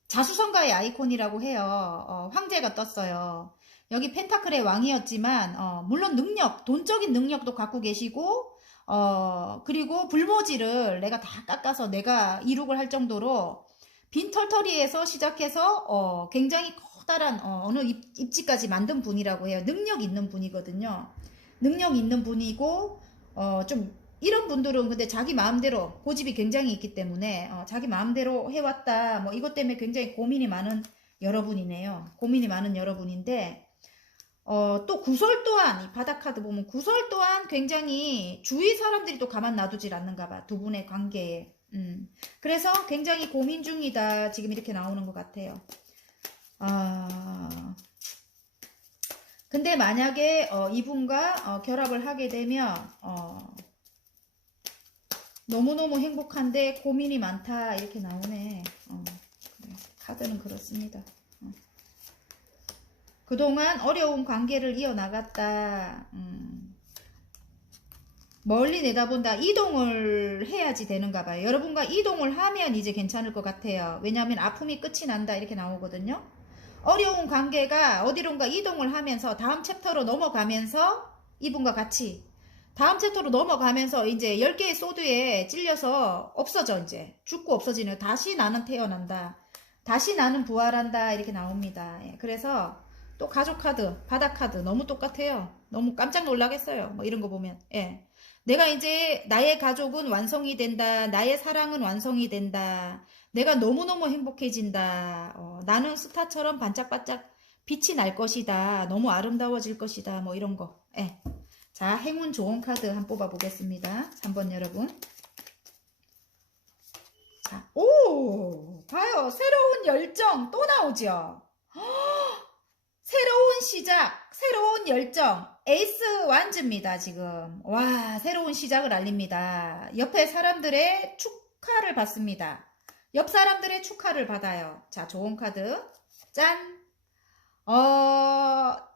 자수성가의 아이콘이라고 해요. 황제가 떴어요. 여기 펜타클의 왕이었지만 물론 능력, 돈적인 능력도 갖고 계시고 그리고 불모지를 내가 다 깎아서 내가 이룩을 할 정도로 빈털터리에서 시작해서 굉장히 커다란 어느 입지까지 만든 분이라고 해요. 능력 있는 분이거든요. 능력 있는 분이고 좀 이런 분들은 근데 자기 마음대로 고집이 굉장히 있기 때문에 자기 마음대로 해왔다 뭐 이것 때문에 굉장히 고민이 많은 여러분이네요. 고민이 많은 여러분인데, 또 구설 또한, 이 바닥 카드 보면 구설 또한 굉장히 주위 사람들이 또 가만 놔두질 않는가 봐. 두 분의 관계에. 그래서 굉장히 고민 중이다. 지금 이렇게 나오는 것 같아요. 근데 만약에 이분과 결합을 하게 되면 너무너무 행복한데 고민이 많다 이렇게 나오네. 그래. 카드는 그렇습니다. 그동안 어려운 관계를 이어나갔다. 멀리 내다본다. 이동을 해야지 되는가 봐요. 여러분과 이동을 하면 이제 괜찮을 것 같아요. 왜냐하면 아픔이 끝이 난다 이렇게 나오거든요. 어려운 관계가 어디론가 이동을 하면서 다음 챕터로 넘어가면서 이분과 같이 다음 챕터로 넘어가면서 이제 10개의 소드에 찔려서 없어져. 이제 죽고 없어지는. 다시 나는 태어난다. 다시 나는 부활한다 이렇게 나옵니다. 예, 그래서 또 가족 카드, 바닥 카드 너무 똑같아요. 너무 깜짝 놀라겠어요. 뭐 이런 거 보면. 예. 내가 이제 나의 가족은 완성이 된다. 나의 사랑은 완성이 된다. 내가 너무너무 행복해진다. 나는 스타처럼 반짝반짝 빛이 날 것이다. 너무 아름다워질 것이다. 뭐 이런 거. 예. 자, 행운 좋은 카드 한번 뽑아보겠습니다. 3번 여러분. 자, 오! 봐요. 새로운 열정 또 나오죠. 새로운 시작, 새로운 열정. 에이스 완즈입니다, 지금. 와, 새로운 시작을 알립니다. 옆에 사람들의 축하를 받습니다. 옆 사람들의 축하를 받아요. 자, 좋은 카드. 짠.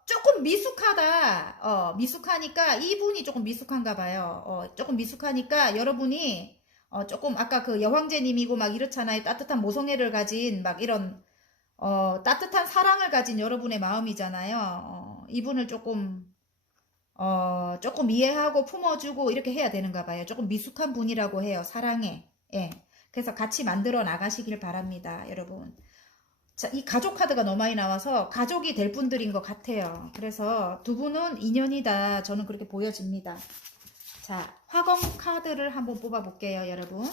조금 미숙하다. 미숙하니까 이분이 조금 미숙한가 봐요. 조금 미숙하니까 여러분이 조금 아까 그 여황제님이고 막 이렇잖아요. 따뜻한 모성애를 가진 막 이런 따뜻한 사랑을 가진 여러분의 마음이잖아요. 이분을 조금 이해하고 품어주고 이렇게 해야 되는가 봐요. 조금 미숙한 분이라고 해요. 사랑에. 예. 그래서 같이 만들어 나가시길 바랍니다, 여러분. 자, 이 가족 카드가 너무 많이 나와서 가족이 될 분들인 것 같아요. 그래서 두 분은 인연이다. 저는 그렇게 보여집니다. 자, 화공 카드를 한번 뽑아볼게요, 여러분.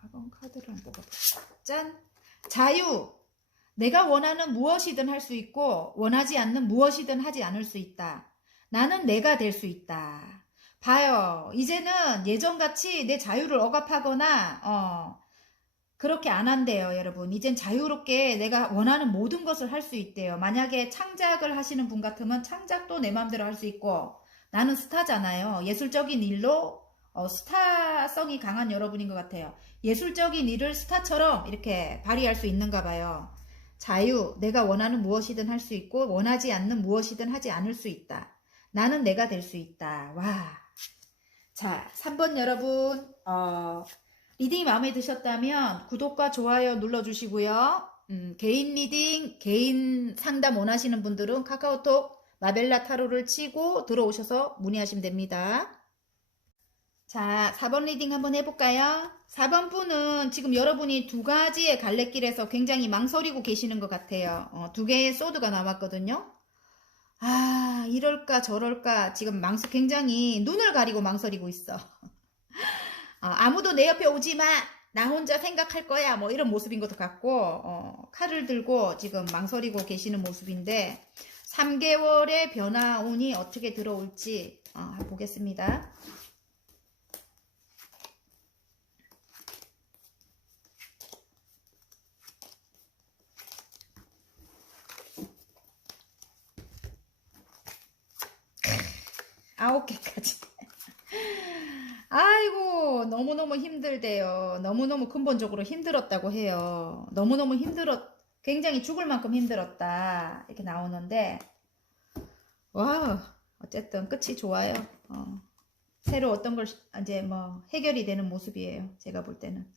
화공 카드를 한번 뽑아볼게요. 짠! 자유! 내가 원하는 무엇이든 할 수 있고 원하지 않는 무엇이든 하지 않을 수 있다. 나는 내가 될 수 있다. 봐요. 이제는 예전같이 내 자유를 억압하거나 그렇게 안 한대요, 여러분. 이젠 자유롭게 내가 원하는 모든 것을 할 수 있대요. 만약에 창작을 하시는 분 같으면 창작도 내 마음대로 할 수 있고 나는 스타잖아요. 예술적인 일로 스타성이 강한 여러분인 것 같아요. 예술적인 일을 스타처럼 이렇게 발휘할 수 있는가 봐요. 자유, 내가 원하는 무엇이든 할 수 있고 원하지 않는 무엇이든 하지 않을 수 있다. 나는 내가 될 수 있다. 와. 자, 3번 여러분, 리딩이 마음에 드셨다면 구독과 좋아요 눌러주시고요. 개인 리딩, 개인 상담 원하시는 분들은 카카오톡 마벨라 타로를 치고 들어오셔서 문의하시면 됩니다. 자, 4번 리딩 한번 해볼까요? 4번 분은 지금 여러분이 두 가지의 갈래길에서 굉장히 망설이고 계시는 것 같아요. 두 개의 소드가 나왔거든요. 아, 이럴까 저럴까 지금 굉장히 눈을 가리고 망설이고 있어. 아무도 내 옆에 오지 마. 나 혼자 생각할 거야. 뭐 이런 모습인 것도 같고 칼을 들고 지금 망설이고 계시는 모습인데 3개월의 변화운이 어떻게 들어올지 보겠습니다. 아홉 개까지. 아이고, 너무너무 힘들대요. 너무너무 근본적으로 힘들었다고 해요. 너무너무 굉장히 죽을 만큼 힘들었다. 이렇게 나오는데, 와, 어쨌든 끝이 좋아요. 새로 어떤 걸 이제 뭐 해결이 되는 모습이에요. 제가 볼 때는.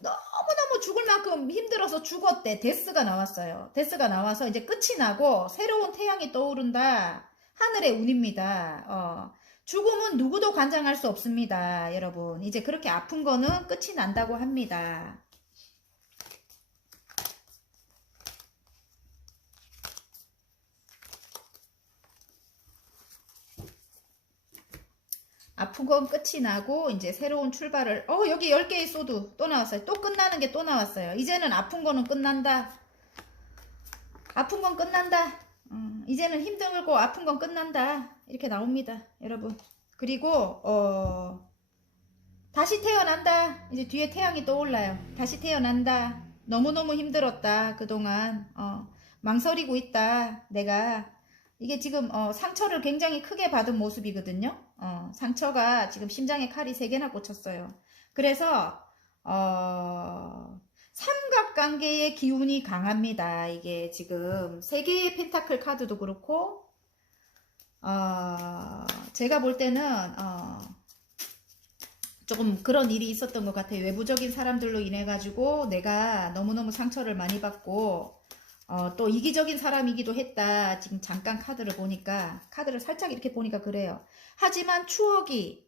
너무너무 죽을 만큼 힘들어서 죽었대. 데스가 나왔어요. 데스가 나와서 이제 끝이 나고 새로운 태양이 떠오른다. 하늘의 운입니다. 죽음은 누구도 관장할 수 없습니다. 여러분. 이제 그렇게 아픈 거는 끝이 난다고 합니다. 아픈 건 끝이 나고 이제 새로운 출발을 여기 10개의 소드 또 나왔어요. 또 끝나는 게 또 나왔어요. 이제는 아픈 거는 끝난다. 아픈 건 끝난다. 이제는 힘들고 아픈 건 끝난다. 이렇게 나옵니다. 여러분. 그리고 다시 태어난다. 이제 뒤에 태양이 떠올라요. 다시 태어난다. 너무너무 힘들었다. 그동안 망설이고 있다. 내가 이게 지금 상처를 굉장히 크게 받은 모습이거든요. 상처가 지금 심장에 칼이 3개나 꽂혔어요. 그래서 삼각관계의 기운이 강합니다. 이게 지금 3개의 펜타클 카드도 그렇고 제가 볼 때는 조금 그런 일이 있었던 것 같아요. 외부적인 사람들로 인해 가지고 내가 너무너무 상처를 많이 받고 또 이기적인 사람이기도 했다. 지금 잠깐 카드를 보니까 카드를 살짝 이렇게 보니까 그래요. 하지만 추억이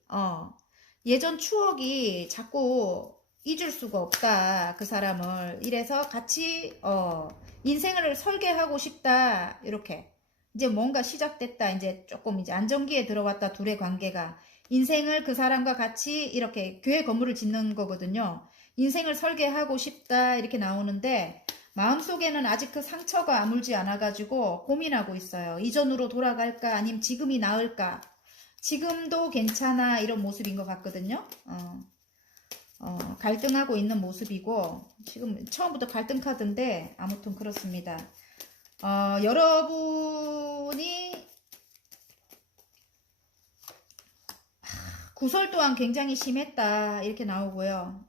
예전 추억이 자꾸 잊을 수가 없다. 그 사람을 이래서 같이 인생을 설계하고 싶다. 이렇게 이제 뭔가 시작됐다. 이제 조금 이제 안정기에 들어왔다. 둘의 관계가 인생을 그 사람과 같이 이렇게 교회 건물을 짓는 거거든요. 인생을 설계하고 싶다 이렇게 나오는데 마음속에는 아직 그 상처가 아물지 않아가지고 고민하고 있어요. 이전으로 돌아갈까 아니면 지금이 나을까. 지금도 괜찮아 이런 모습인 것 같거든요. 갈등하고 있는 모습이고 지금 처음부터 갈등 카드인데 아무튼 그렇습니다. 여러분이 구설 또한 굉장히 심했다 이렇게 나오고요.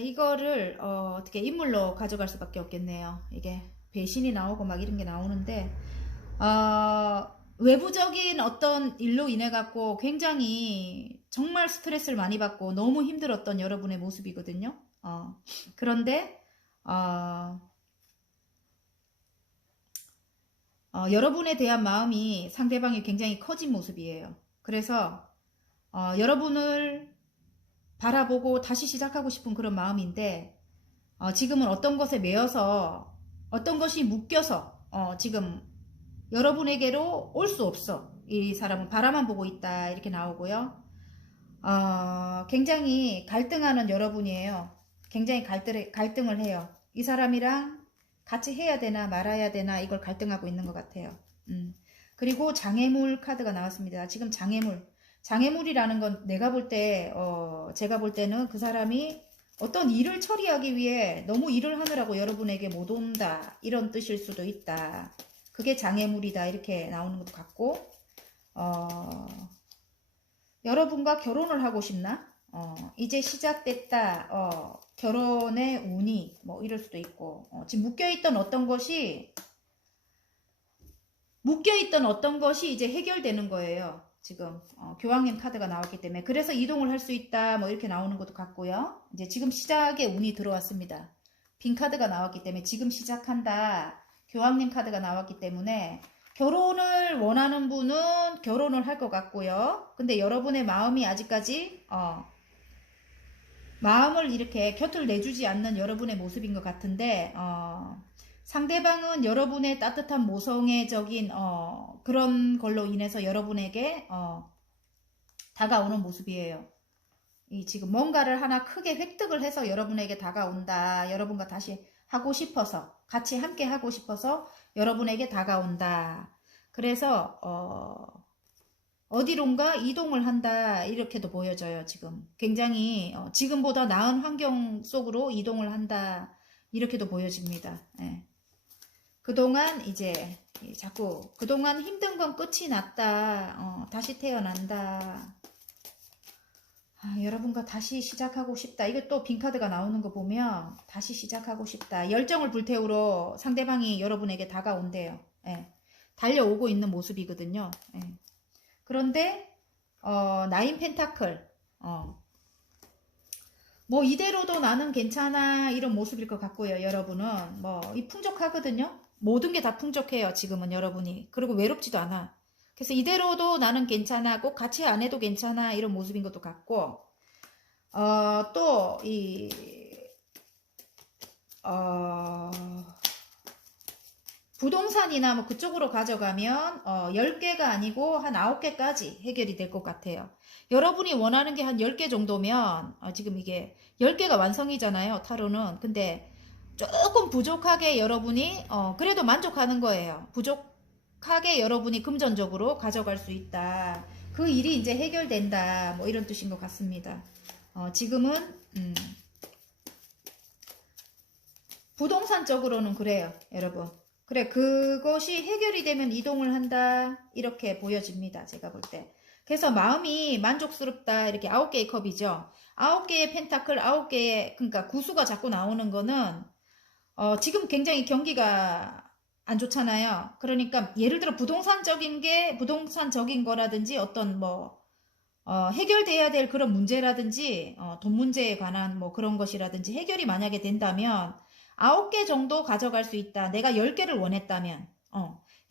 이거를 어떻게 인물로 가져갈 수밖에 없겠네요. 이게 배신이 나오고 막 이런 게 나오는데 외부적인 어떤 일로 인해 갖고 굉장히 정말 스트레스를 많이 받고 너무 힘들었던 여러분의 모습이거든요. 그런데 여러분에 대한 마음이 상대방이 굉장히 커진 모습이에요. 그래서 여러분을 바라보고 다시 시작하고 싶은 그런 마음인데 지금은 어떤 것에 매여서 어떤 것이 묶여서 지금 여러분에게로 올 수 없어. 이 사람은 바라만 보고 있다 이렇게 나오고요. 굉장히 갈등하는 여러분이에요. 굉장히 갈등을 해요. 이 사람이랑 같이 해야 되나 말아야 되나 이걸 갈등하고 있는 것 같아요. 그리고 장애물 카드가 나왔습니다. 지금 장애물이라는 건 내가 볼 때, 제가 볼 때는 그 사람이 어떤 일을 처리하기 위해 너무 일을 하느라고 여러분에게 못 온다. 이런 뜻일 수도 있다. 그게 장애물이다. 이렇게 나오는 것도 같고, 여러분과 결혼을 하고 싶나? 이제 시작됐다. 결혼의 운이 뭐 이럴 수도 있고 지금 묶여있던 어떤 것이 이제 해결되는 거예요. 지금 교황님 카드가 나왔기 때문에 그래서 이동을 할 수 있다 뭐 이렇게 나오는 것도 같고요. 이제 지금 시작의 운이 들어왔습니다. 빈 카드가 나왔기 때문에 지금 시작한다. 교황님 카드가 나왔기 때문에 결혼을 원하는 분은 결혼을 할 것 같고요. 근데 여러분의 마음이 아직까지 마음을 이렇게 곁을 내주지 않는 여러분의 모습인 것 같은데 상대방은 여러분의 따뜻한 모성애적인 그런 걸로 인해서 여러분에게 다가오는 모습이에요. 이 지금 뭔가를 하나 크게 획득을 해서 여러분에게 다가온다. 여러분과 다시 하고 싶어서 같이 함께 하고 싶어서 여러분에게 다가온다. 그래서 어디론가 이동을 한다 이렇게도 보여져요. 지금 굉장히 지금보다 나은 환경 속으로 이동을 한다 이렇게도 보여집니다. 예. 그동안 이제 자꾸 그동안 힘든 건 끝이 났다. 다시 태어난다. 여러분과 다시 시작하고 싶다. 이거 또 빈카드가 나오는 거 보면 다시 시작하고 싶다. 열정을 불태우러 상대방이 여러분에게 다가온대요. 예. 달려오고 있는 모습이거든요. 예. 그런데 나인 펜타클 뭐 이대로도 나는 괜찮아 이런 모습일 것 같고요. 여러분은 뭐 이 풍족하거든요. 모든 게 다 풍족해요. 지금은 여러분이. 그리고 외롭지도 않아. 그래서 이대로도 나는 괜찮아. 꼭 같이 안 해도 괜찮아 이런 모습인 것도 같고 또 부동산이나 뭐 그쪽으로 가져가면 10개가 아니고 한 9개까지 해결이 될 것 같아요. 여러분이 원하는 게 한 10개 정도면 지금 이게 10개가 완성이잖아요. 타로는. 근데 조금 부족하게 여러분이 그래도 만족하는 거예요. 부족하게 여러분이 금전적으로 가져갈 수 있다. 그 일이 이제 해결된다. 뭐 이런 뜻인 것 같습니다. 지금은 부동산적으로는 그래요, 여러분. 그래, 그것이 해결이 되면 이동을 한다. 이렇게 보여집니다, 제가 볼 때. 그래서 마음이 만족스럽다. 이렇게 9개의 컵이죠. 9개의 펜타클, 9개의, 그러니까 구수가 자꾸 나오는 거는, 지금 굉장히 경기가 안 좋잖아요. 그러니까 예를 들어 부동산적인 거라든지 어떤 뭐, 해결돼야 될 그런 문제라든지, 돈 문제에 관한 뭐 그런 것이라든지 해결이 만약에 된다면, 9개 정도 가져갈 수 있다. 내가 10개를 원했다면,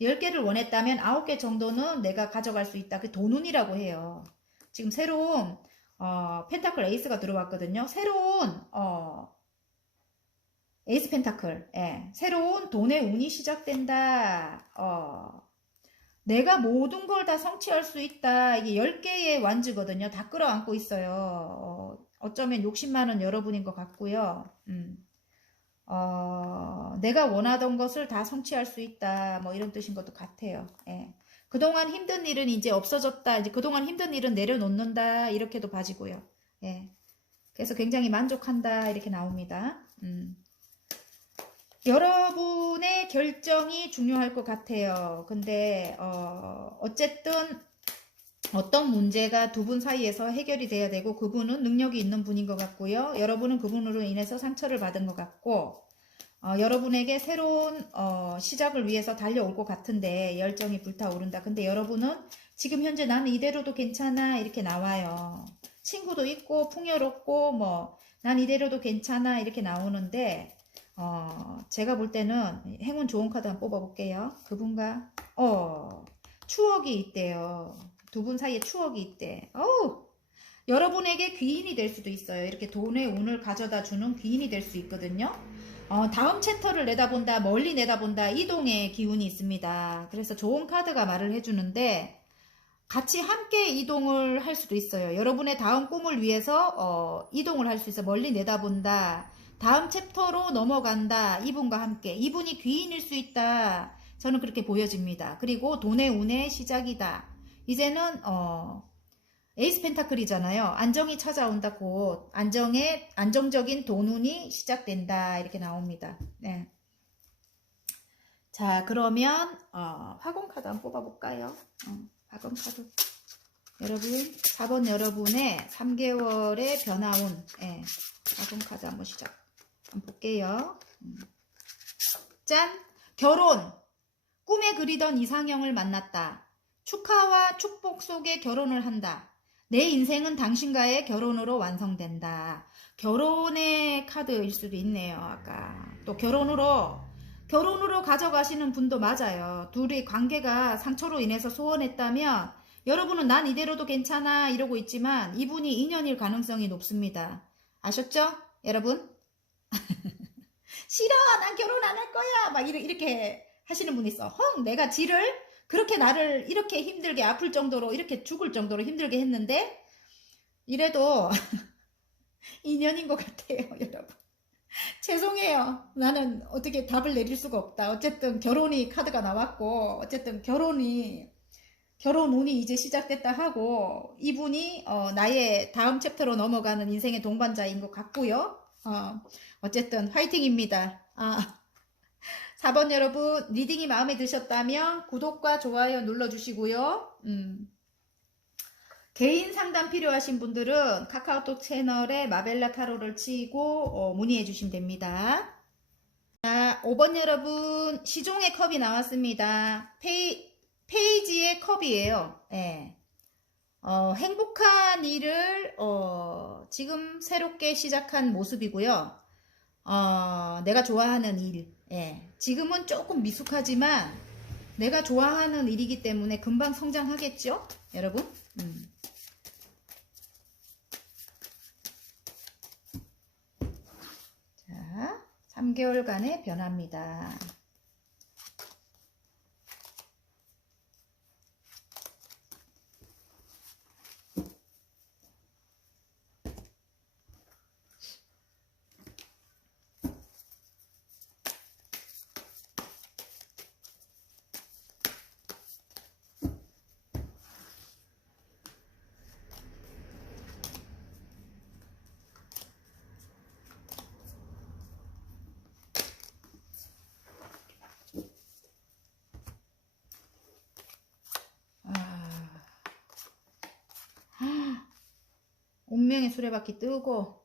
10개를 원했다면 9개 정도는 내가 가져갈 수 있다. 그 도눈이라고 해요. 지금 새로운, 펜타클 에이스가 들어왔거든요. 새로운, 에이스 펜타클, 예. 새로운 돈의 운이 시작된다. 내가 모든 걸 다 성취할 수 있다. 이게 10개의 완즈거든요. 다 끌어안고 있어요. 어쩌면 욕심많은 여러분인 것 같고요. 내가 원하던 것을 다 성취할 수 있다. 뭐 이런 뜻인 것도 같아요. 예. 그동안 힘든 일은 이제 없어졌다. 이제 그동안 힘든 일은 내려놓는다. 이렇게도 봐지고요. 예. 그래서 굉장히 만족한다. 이렇게 나옵니다. 여러분의 결정이 중요할 것 같아요. 근데 어쨌든 어떤 문제가 두 분 사이에서 해결이 돼야 되고 그분은 능력이 있는 분인 것 같고요. 여러분은 그분으로 인해서 상처를 받은 것 같고 여러분에게 새로운 시작을 위해서 달려올 것 같은데 열정이 불타오른다. 근데 여러분은 지금 현재 나는 이대로도 괜찮아 이렇게 나와요. 친구도 있고 풍요롭고 뭐 난 이대로도 괜찮아 이렇게 나오는데 제가 볼 때는 행운 좋은 카드 한번 뽑아볼게요. 그분과 추억이 있대요. 두 분 사이에 추억이 있대. 여러분에게 귀인이 될 수도 있어요. 이렇게 돈의 운을 가져다 주는 귀인이 될 수 있거든요. 다음 챕터를 내다본다, 멀리 내다본다, 이동의 기운이 있습니다. 그래서 좋은 카드가 말을 해주는데 같이 함께 이동을 할 수도 있어요. 여러분의 다음 꿈을 위해서 이동을 할 수 있어. 멀리 내다본다. 다음 챕터로 넘어간다. 이분과 함께. 이분이 귀인일 수 있다. 저는 그렇게 보여집니다. 그리고 돈의 운의 시작이다. 이제는 에이스 펜타클이잖아요. 안정이 찾아온다. 곧 안정적인 돈 운이 시작된다. 이렇게 나옵니다. 네. 자, 그러면 화공 카드 한번 뽑아볼까요? 화공 카드. 여러분, 4번 여러분의 3개월의 변화운. 예. 화공 카드 한번 한번 볼게요. 짠! 결혼! 꿈에 그리던 이상형을 만났다. 축하와 축복 속에 결혼을 한다. 내 인생은 당신과의 결혼으로 완성된다. 결혼의 카드일 수도 있네요. 아까 또 결혼으로 가져가시는 분도 맞아요. 둘이 관계가 상처로 인해서 소원했다면 여러분은 난 이대로도 괜찮아 이러고 있지만 이분이 인연일 가능성이 높습니다. 아셨죠? 여러분? 싫어! 난 결혼 안 할 거야! 막 이렇게 하시는 분이 있어. 내가 지를 그렇게 나를 이렇게 힘들게 아플 정도로 이렇게 죽을 정도로 힘들게 했는데 이래도 인연인 것 같아요. 여러분. 죄송해요. 나는 어떻게 답을 내릴 수가 없다. 어쨌든 결혼이 카드가 나왔고 어쨌든 결혼 운이 이제 시작됐다 하고 이분이 나의 다음 챕터로 넘어가는 인생의 동반자인 것 같고요. 어쨌든 화이팅입니다. 4번 여러분 리딩이 마음에 드셨다면 구독과 좋아요 눌러주시고요. 개인 상담 필요하신 분들은 카카오톡 채널에 마벨라 타로를 치고 문의해 주시면 됩니다. 자, 5번 여러분 시종의 컵이 나왔습니다. 페이지의 컵이에요. 네. 행복한 일을 지금 새롭게 시작한 모습이고요. 내가 좋아하는 일. 예. 지금은 조금 미숙하지만 내가 좋아하는 일이기 때문에 금방 성장하겠죠? 여러분? 자, 3개월간의 변화입니다. 운명의 수레바퀴 뜨고,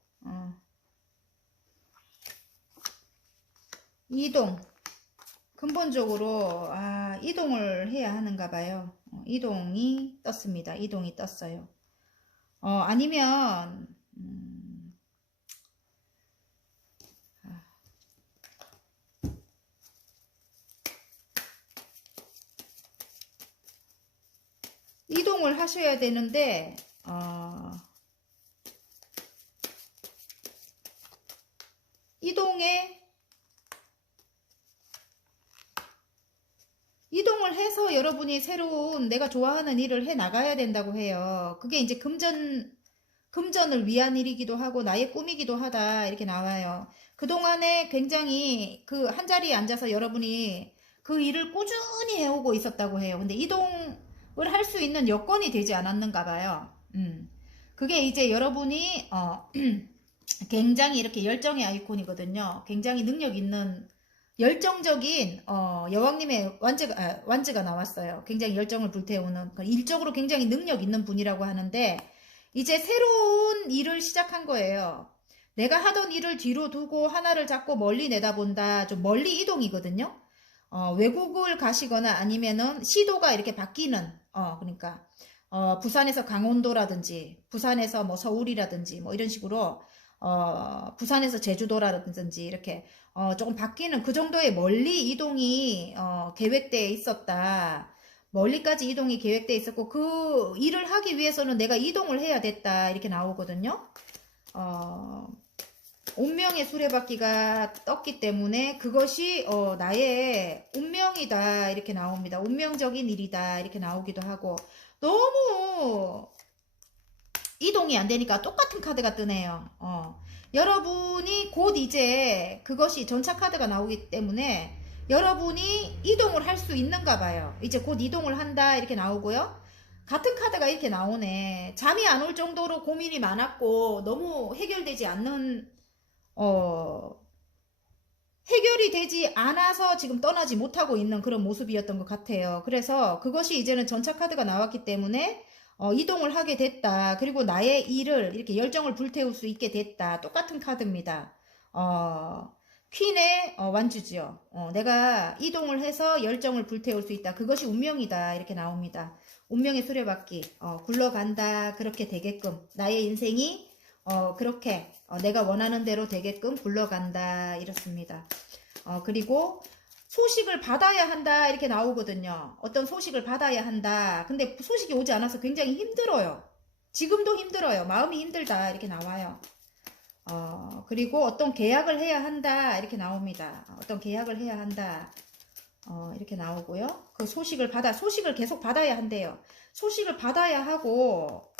이동. 근본적으로, 이동을 해야 하는가 봐요. 이동이 떴습니다. 이동이 떴어요. 아니면, 이동을 하셔야 되는데, 이동을 해서 여러분이 새로운 내가 좋아하는 일을 해 나가야 된다고 해요. 그게 이제 금전을 위한 일이기도 하고 나의 꿈이기도 하다 이렇게 나와요. 그동안에 굉장히 그 한 자리에 앉아서 여러분이 그 일을 꾸준히 해오고 있었다고 해요. 근데 이동을 할 수 있는 여건이 되지 않았는가 봐요. 그게 이제 여러분이 굉장히 이렇게 열정의 아이콘이거든요. 굉장히 능력 있는 열정적인 여왕님의 완즈가 나왔어요. 굉장히 열정을 불태우는 일적으로 굉장히 능력 있는 분이라고 하는데 이제 새로운 일을 시작한 거예요. 내가 하던 일을 뒤로 두고 하나를 잡고 멀리 내다본다. 좀 멀리 이동이거든요. 외국을 가시거나 아니면은 시도가 이렇게 바뀌는 그러니까 부산에서 강원도라든지 부산에서 뭐 서울이라든지 뭐 이런 식으로 부산에서 제주도라든지 이렇게 조금 바뀌는 그 정도의 멀리 이동이 계획되어 있었다. 멀리까지 이동이 계획되어 있었고 그 일을 하기 위해서는 내가 이동을 해야 됐다 이렇게 나오거든요. 운명의 수레바퀴가 떴기 때문에 그것이 나의 운명이다 이렇게 나옵니다. 운명적인 일이다 이렇게 나오기도 하고 너무 이동이 안 되니까 똑같은 카드가 뜨네요. 여러분이 곧 이제 그것이 전차 카드가 나오기 때문에 여러분이 이동을 할 수 있는가 봐요. 이제 곧 이동을 한다 이렇게 나오고요. 같은 카드가 이렇게 나오네. 잠이 안 올 정도로 고민이 많았고 너무 해결되지 않는 해결이 되지 않아서 지금 떠나지 못하고 있는 그런 모습이었던 것 같아요. 그래서 그것이 이제는 전차 카드가 나왔기 때문에 이동을 하게 됐다. 그리고 나의 일을 이렇게 열정을 불태울 수 있게 됐다. 똑같은 카드입니다. 퀸의 완주지요. 내가 이동을 해서 열정을 불태울 수 있다. 그것이 운명이다. 이렇게 나옵니다. 운명의 수레바퀴. 굴러간다. 그렇게 되게끔. 나의 인생이 그렇게 내가 원하는 대로 되게끔 굴러간다. 이렇습니다. 그리고 소식을 받아야 한다 이렇게 나오거든요. 어떤 소식을 받아야 한다. 근데 소식이 오지 않아서 굉장히 힘들어요. 지금도 힘들어요. 마음이 힘들다 이렇게 나와요. 그리고 어떤 계약을 해야 한다 이렇게 나옵니다. 어떤 계약을 해야 한다 이렇게 나오고요. 그 소식을 계속 받아야 한대요. 소식을 받아야 하고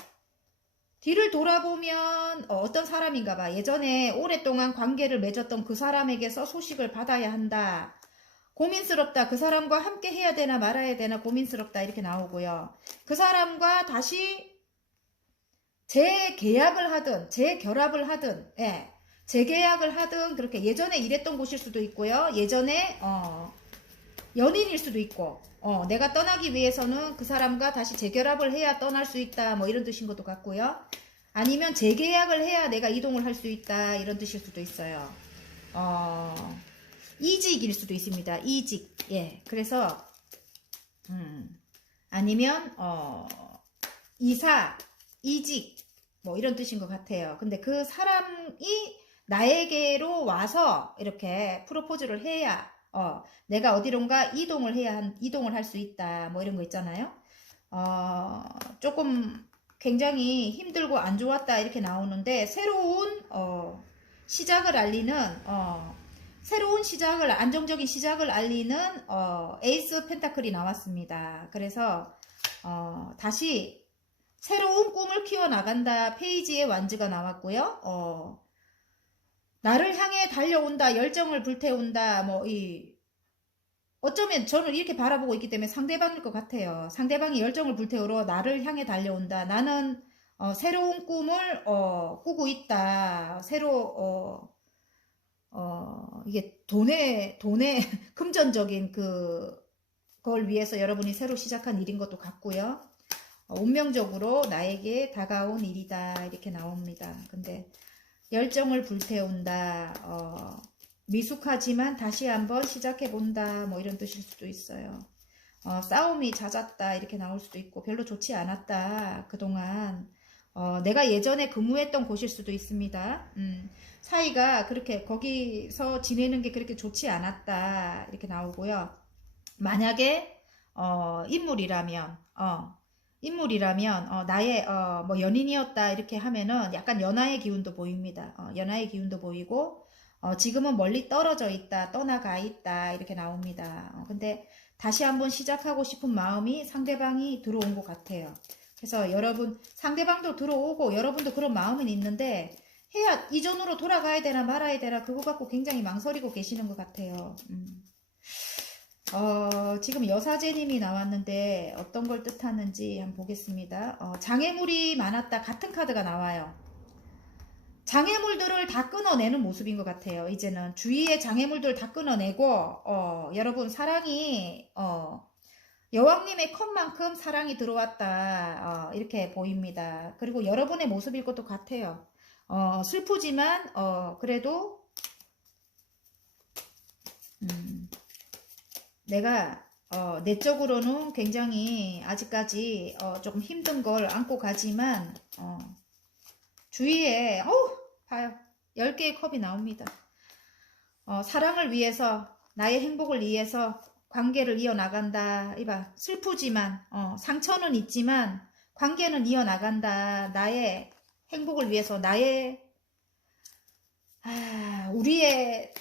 뒤를 돌아보면 어떤 사람인가 봐. 예전에 오랫동안 관계를 맺었던 그 사람에게서 소식을 받아야 한다. 고민스럽다. 그 사람과 함께 해야 되나 말아야 되나 고민스럽다. 이렇게 나오고요. 그 사람과 다시 재계약을 하든 재결합을 하든 재계약을 하든 그렇게 예전에 일했던 곳일 수도 있고요. 예전에 연인일 수도 있고 내가 떠나기 위해서는 그 사람과 다시 재결합을 해야 떠날 수 있다. 뭐 이런 뜻인 것도 같고요. 아니면 재계약을 해야 내가 이동을 할 수 있다. 이런 뜻일 수도 있어요. 이직일 수도 있습니다. 이직. 예. 그래서 아니면 이사, 이직 뭐 이런 뜻인 것 같아요. 근데 그 사람이 나에게로 와서 이렇게 프로포즈를 해야 내가 어디론가 이동을 할 수 있다. 뭐 이런 거 있잖아요. 조금 굉장히 힘들고 안 좋았다 이렇게 나오는데 새로운 시작을 알리는 새로운 시작을 안정적인 시작을 알리는 에이스 펜타클이 나왔습니다. 그래서 다시 새로운 꿈을 키워나간다 페이지의 완즈가 나왔고요. 나를 향해 달려온다 열정을 불태운다 어쩌면 저는 이렇게 바라보고 있기 때문에 상대방일 것 같아요. 상대방이 열정을 불태우러 나를 향해 달려온다. 나는 새로운 꿈을 꾸고 있다. 이게 돈의 금전적인 그걸 위해서 여러분이 새로 시작한 일인 것도 같고요. 운명적으로 나에게 다가온 일이다 이렇게 나옵니다. 근데 열정을 불태운다, 미숙하지만 다시 한번 시작해본다 뭐 이런 뜻일 수도 있어요. 싸움이 잦았다 이렇게 나올 수도 있고 별로 좋지 않았다 그동안 내가 예전에 근무했던 곳일 수도 있습니다. 사이가 그렇게 거기서 지내는 게 그렇게 좋지 않았다 이렇게 나오고요. 만약에 인물이라면 나의 뭐 연인이었다 이렇게 하면은 약간 연하의 기운도 보입니다. 연하의 기운도 보이고 지금은 멀리 떨어져 있다, 떠나가 있다 이렇게 나옵니다. 근데 다시 한번 시작하고 싶은 마음이 상대방이 들어온 것 같아요. 그래서 여러분 상대방도 들어오고 여러분도 그런 마음은 있는데 이전으로 돌아가야 되나 말아야 되나 그거 갖고 굉장히 망설이고 계시는 것 같아요. 지금 여사제님이 나왔는데 어떤 걸 뜻하는지 한번 보겠습니다. 장애물이 많았다 같은 카드가 나와요. 장애물들을 다 끊어내는 모습인 것 같아요. 이제는 주위의 장애물들을 다 끊어내고 여러분 사랑이 여왕님의 컵만큼 사랑이 들어왔다 이렇게 보입니다. 그리고 여러분의 모습일 것도 같아요. 슬프지만 그래도 내가 내적으로는 굉장히 아직까지 조금 힘든 걸 안고 가지만 주위에 봐요. 10개의 컵이 나옵니다. 사랑을 위해서 나의 행복을 위해서 관계를 이어나간다. 이봐 슬프지만 상처는 있지만 관계는 이어나간다. 나의 행복을 위해서 우리의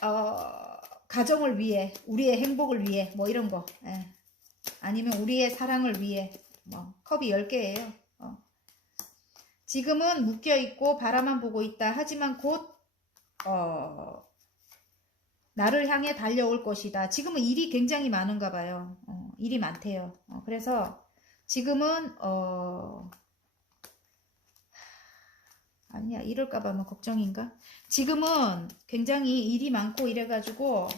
가정을 위해 우리의 행복을 위해 뭐 이런 거 아니면 우리의 사랑을 위해 뭐 컵이 10개예요. 지금은 묶여있고 바라만 보고 있다. 하지만 곧 나를 향해 달려올 것이다. 지금은 일이 굉장히 많은가 봐요. 일이 많대요. 그래서 지금은 아니야 이럴까봐 뭐 걱정인가? 지금은 굉장히 일이 많고 이래가지고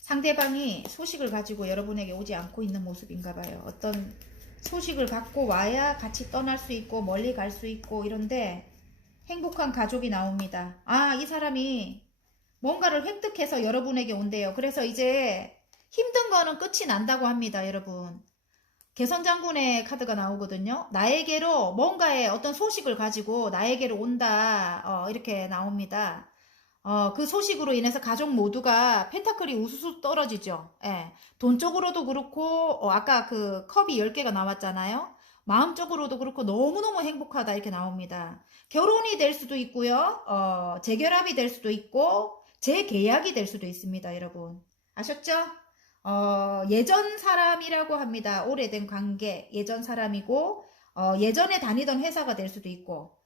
상대방이 소식을 가지고 여러분에게 오지 않고 있는 모습인가 봐요. 어떤 소식을 갖고 와야 같이 떠날 수 있고 멀리 갈 수 있고 이런데 행복한 가족이 나옵니다. 이 사람이 뭔가를 획득해서 여러분에게 온대요. 그래서 이제 힘든 거는 끝이 난다고 합니다. 여러분 개선장군의 카드가 나오거든요. 나에게로 뭔가의 어떤 소식을 가지고 나에게로 온다 이렇게 나옵니다. 그 소식으로 인해서 가족 모두가 펜타클이 우수수 떨어지죠. 예. 돈적으로도 그렇고 아까 그 컵이 10개가 나왔잖아요. 마음적으로도 그렇고 너무너무 행복하다 이렇게 나옵니다. 결혼이 될 수도 있고요. 재결합이 될 수도 있고 재계약이 될 수도 있습니다. 여러분 아셨죠? 예전 사람이라고 합니다. 오래된 관계 예전 사람이고 예전에 다니던 회사가 될 수도 있고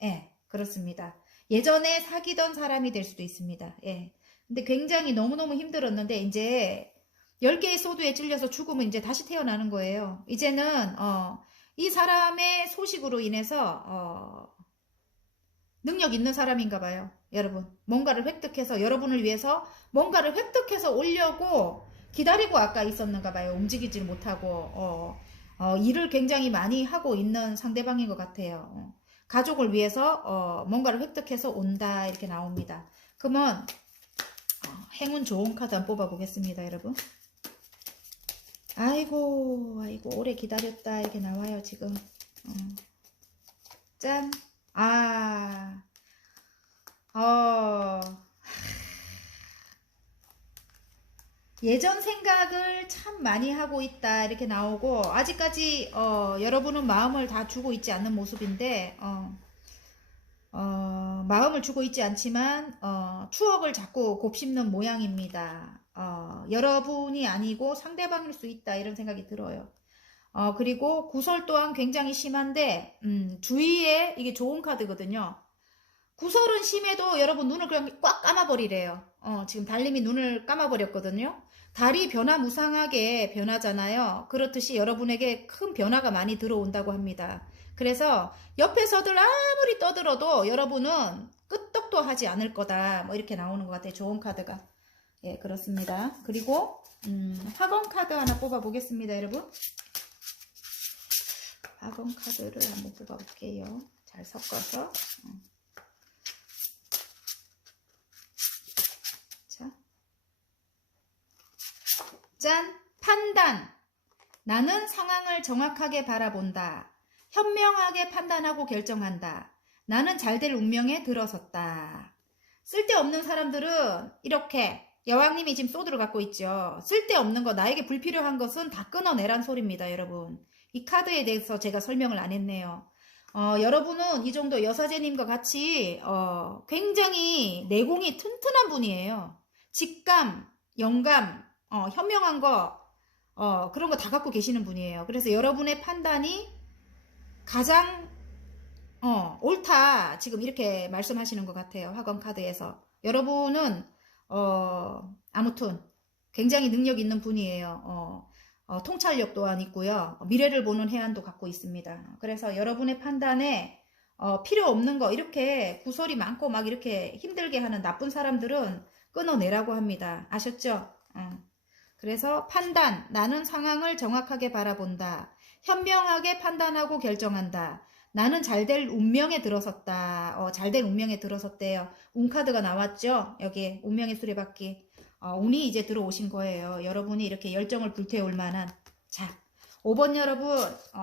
그렇습니다. 예전에 사귀던 사람이 될 수도 있습니다. 근데 굉장히 너무너무 힘들었는데 이제 10개의 소두에 찔려서 죽으면 이제 다시 태어나는 거예요. 이제는 이 사람의 소식으로 인해서 능력 있는 사람인가 봐요. 여러분 뭔가를 획득해서 여러분을 위해서 뭔가를 획득해서 오려고 기다리고 아까 있었는가 봐요. 움직이질 못하고 일을 굉장히 많이 하고 있는 상대방인 것 같아요. 가족을 위해서 뭔가를 획득해서 온다 이렇게 나옵니다. 그러면 행운 좋은 카드 한번 뽑아 보겠습니다. 여러분 아이고 오래 기다렸다 이렇게 나와요. 지금 짠 예전 생각을 참 많이 하고 있다 이렇게 나오고 아직까지 여러분은 마음을 다 주고 있지 않는 모습인데 마음을 주고 있지 않지만 추억을 자꾸 곱씹는 모양입니다. 여러분이 아니고 상대방일 수 있다 이런 생각이 들어요. 그리고 구설 또한 굉장히 심한데 주위에 이게 좋은 카드거든요. 구설은 심해도 여러분 눈을 그냥 꽉 감아버리래요. 지금 달님이 눈을 감아버렸거든요. 달이 변화무쌍하게 변하잖아요. 그렇듯이 여러분에게 큰 변화가 많이 들어온다고 합니다. 그래서 옆에서들 아무리 떠들어도 여러분은 끄떡도 하지 않을 거다. 뭐 이렇게 나오는 것 같아요. 좋은 카드가. 예, 그렇습니다. 그리고 학원 카드 하나 뽑아 보겠습니다, 여러분. 학원 카드를 한번 뽑아볼게요. 잘 섞어서. 자, 짠! 판단! 나는 상황을 정확하게 바라본다. 현명하게 판단하고 결정한다. 나는 잘될 운명에 들어섰다. 쓸데없는 사람들은 이렇게 여왕님이 지금 소드를 갖고 있죠. 쓸데없는 거, 나에게 불필요한 것은 다 끊어내란 소리입니다, 여러분. 이 카드에 대해서 제가 설명을 안 했네요. 여러분은 이 정도 여사제님과 같이 굉장히 내공이 튼튼한 분이에요. 직감, 영감, 현명한 거, 그런 거 다 갖고 계시는 분이에요. 그래서 여러분의 판단이 가장 옳다, 지금 이렇게 말씀하시는 것 같아요. 학원 카드에서. 여러분은 아무튼 굉장히 능력 있는 분이에요. 통찰력 또한 있고요. 미래를 보는 해안도 갖고 있습니다. 그래서 여러분의 판단에 필요 없는 거, 이렇게 구설이 많고 막 이렇게 힘들게 하는 나쁜 사람들은 끊어내라고 합니다. 아셨죠? 그래서 판단, 나는 상황을 정확하게 바라본다. 현명하게 판단하고 결정한다. 나는 잘될 운명에 들어섰다. 잘될 운명에 들어섰대요. 운카드가 나왔죠? 여기 운명의 수레바퀴. 운이 이제 들어오신 거예요. 여러분이 이렇게 열정을 불태울 만한. 자, 5번 여러분,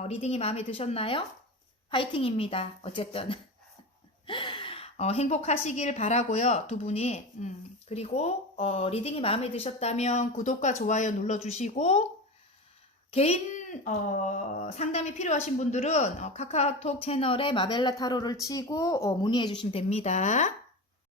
리딩이 마음에 드셨나요? 화이팅입니다. 어쨌든. 행복하시길 바라고요, 두 분이. 그리고 리딩이 마음에 드셨다면 구독과 좋아요 눌러주시고, 개인 상담이 필요하신 분들은 카카오톡 채널에 마벨라 타로를 치고 문의해 주시면 됩니다.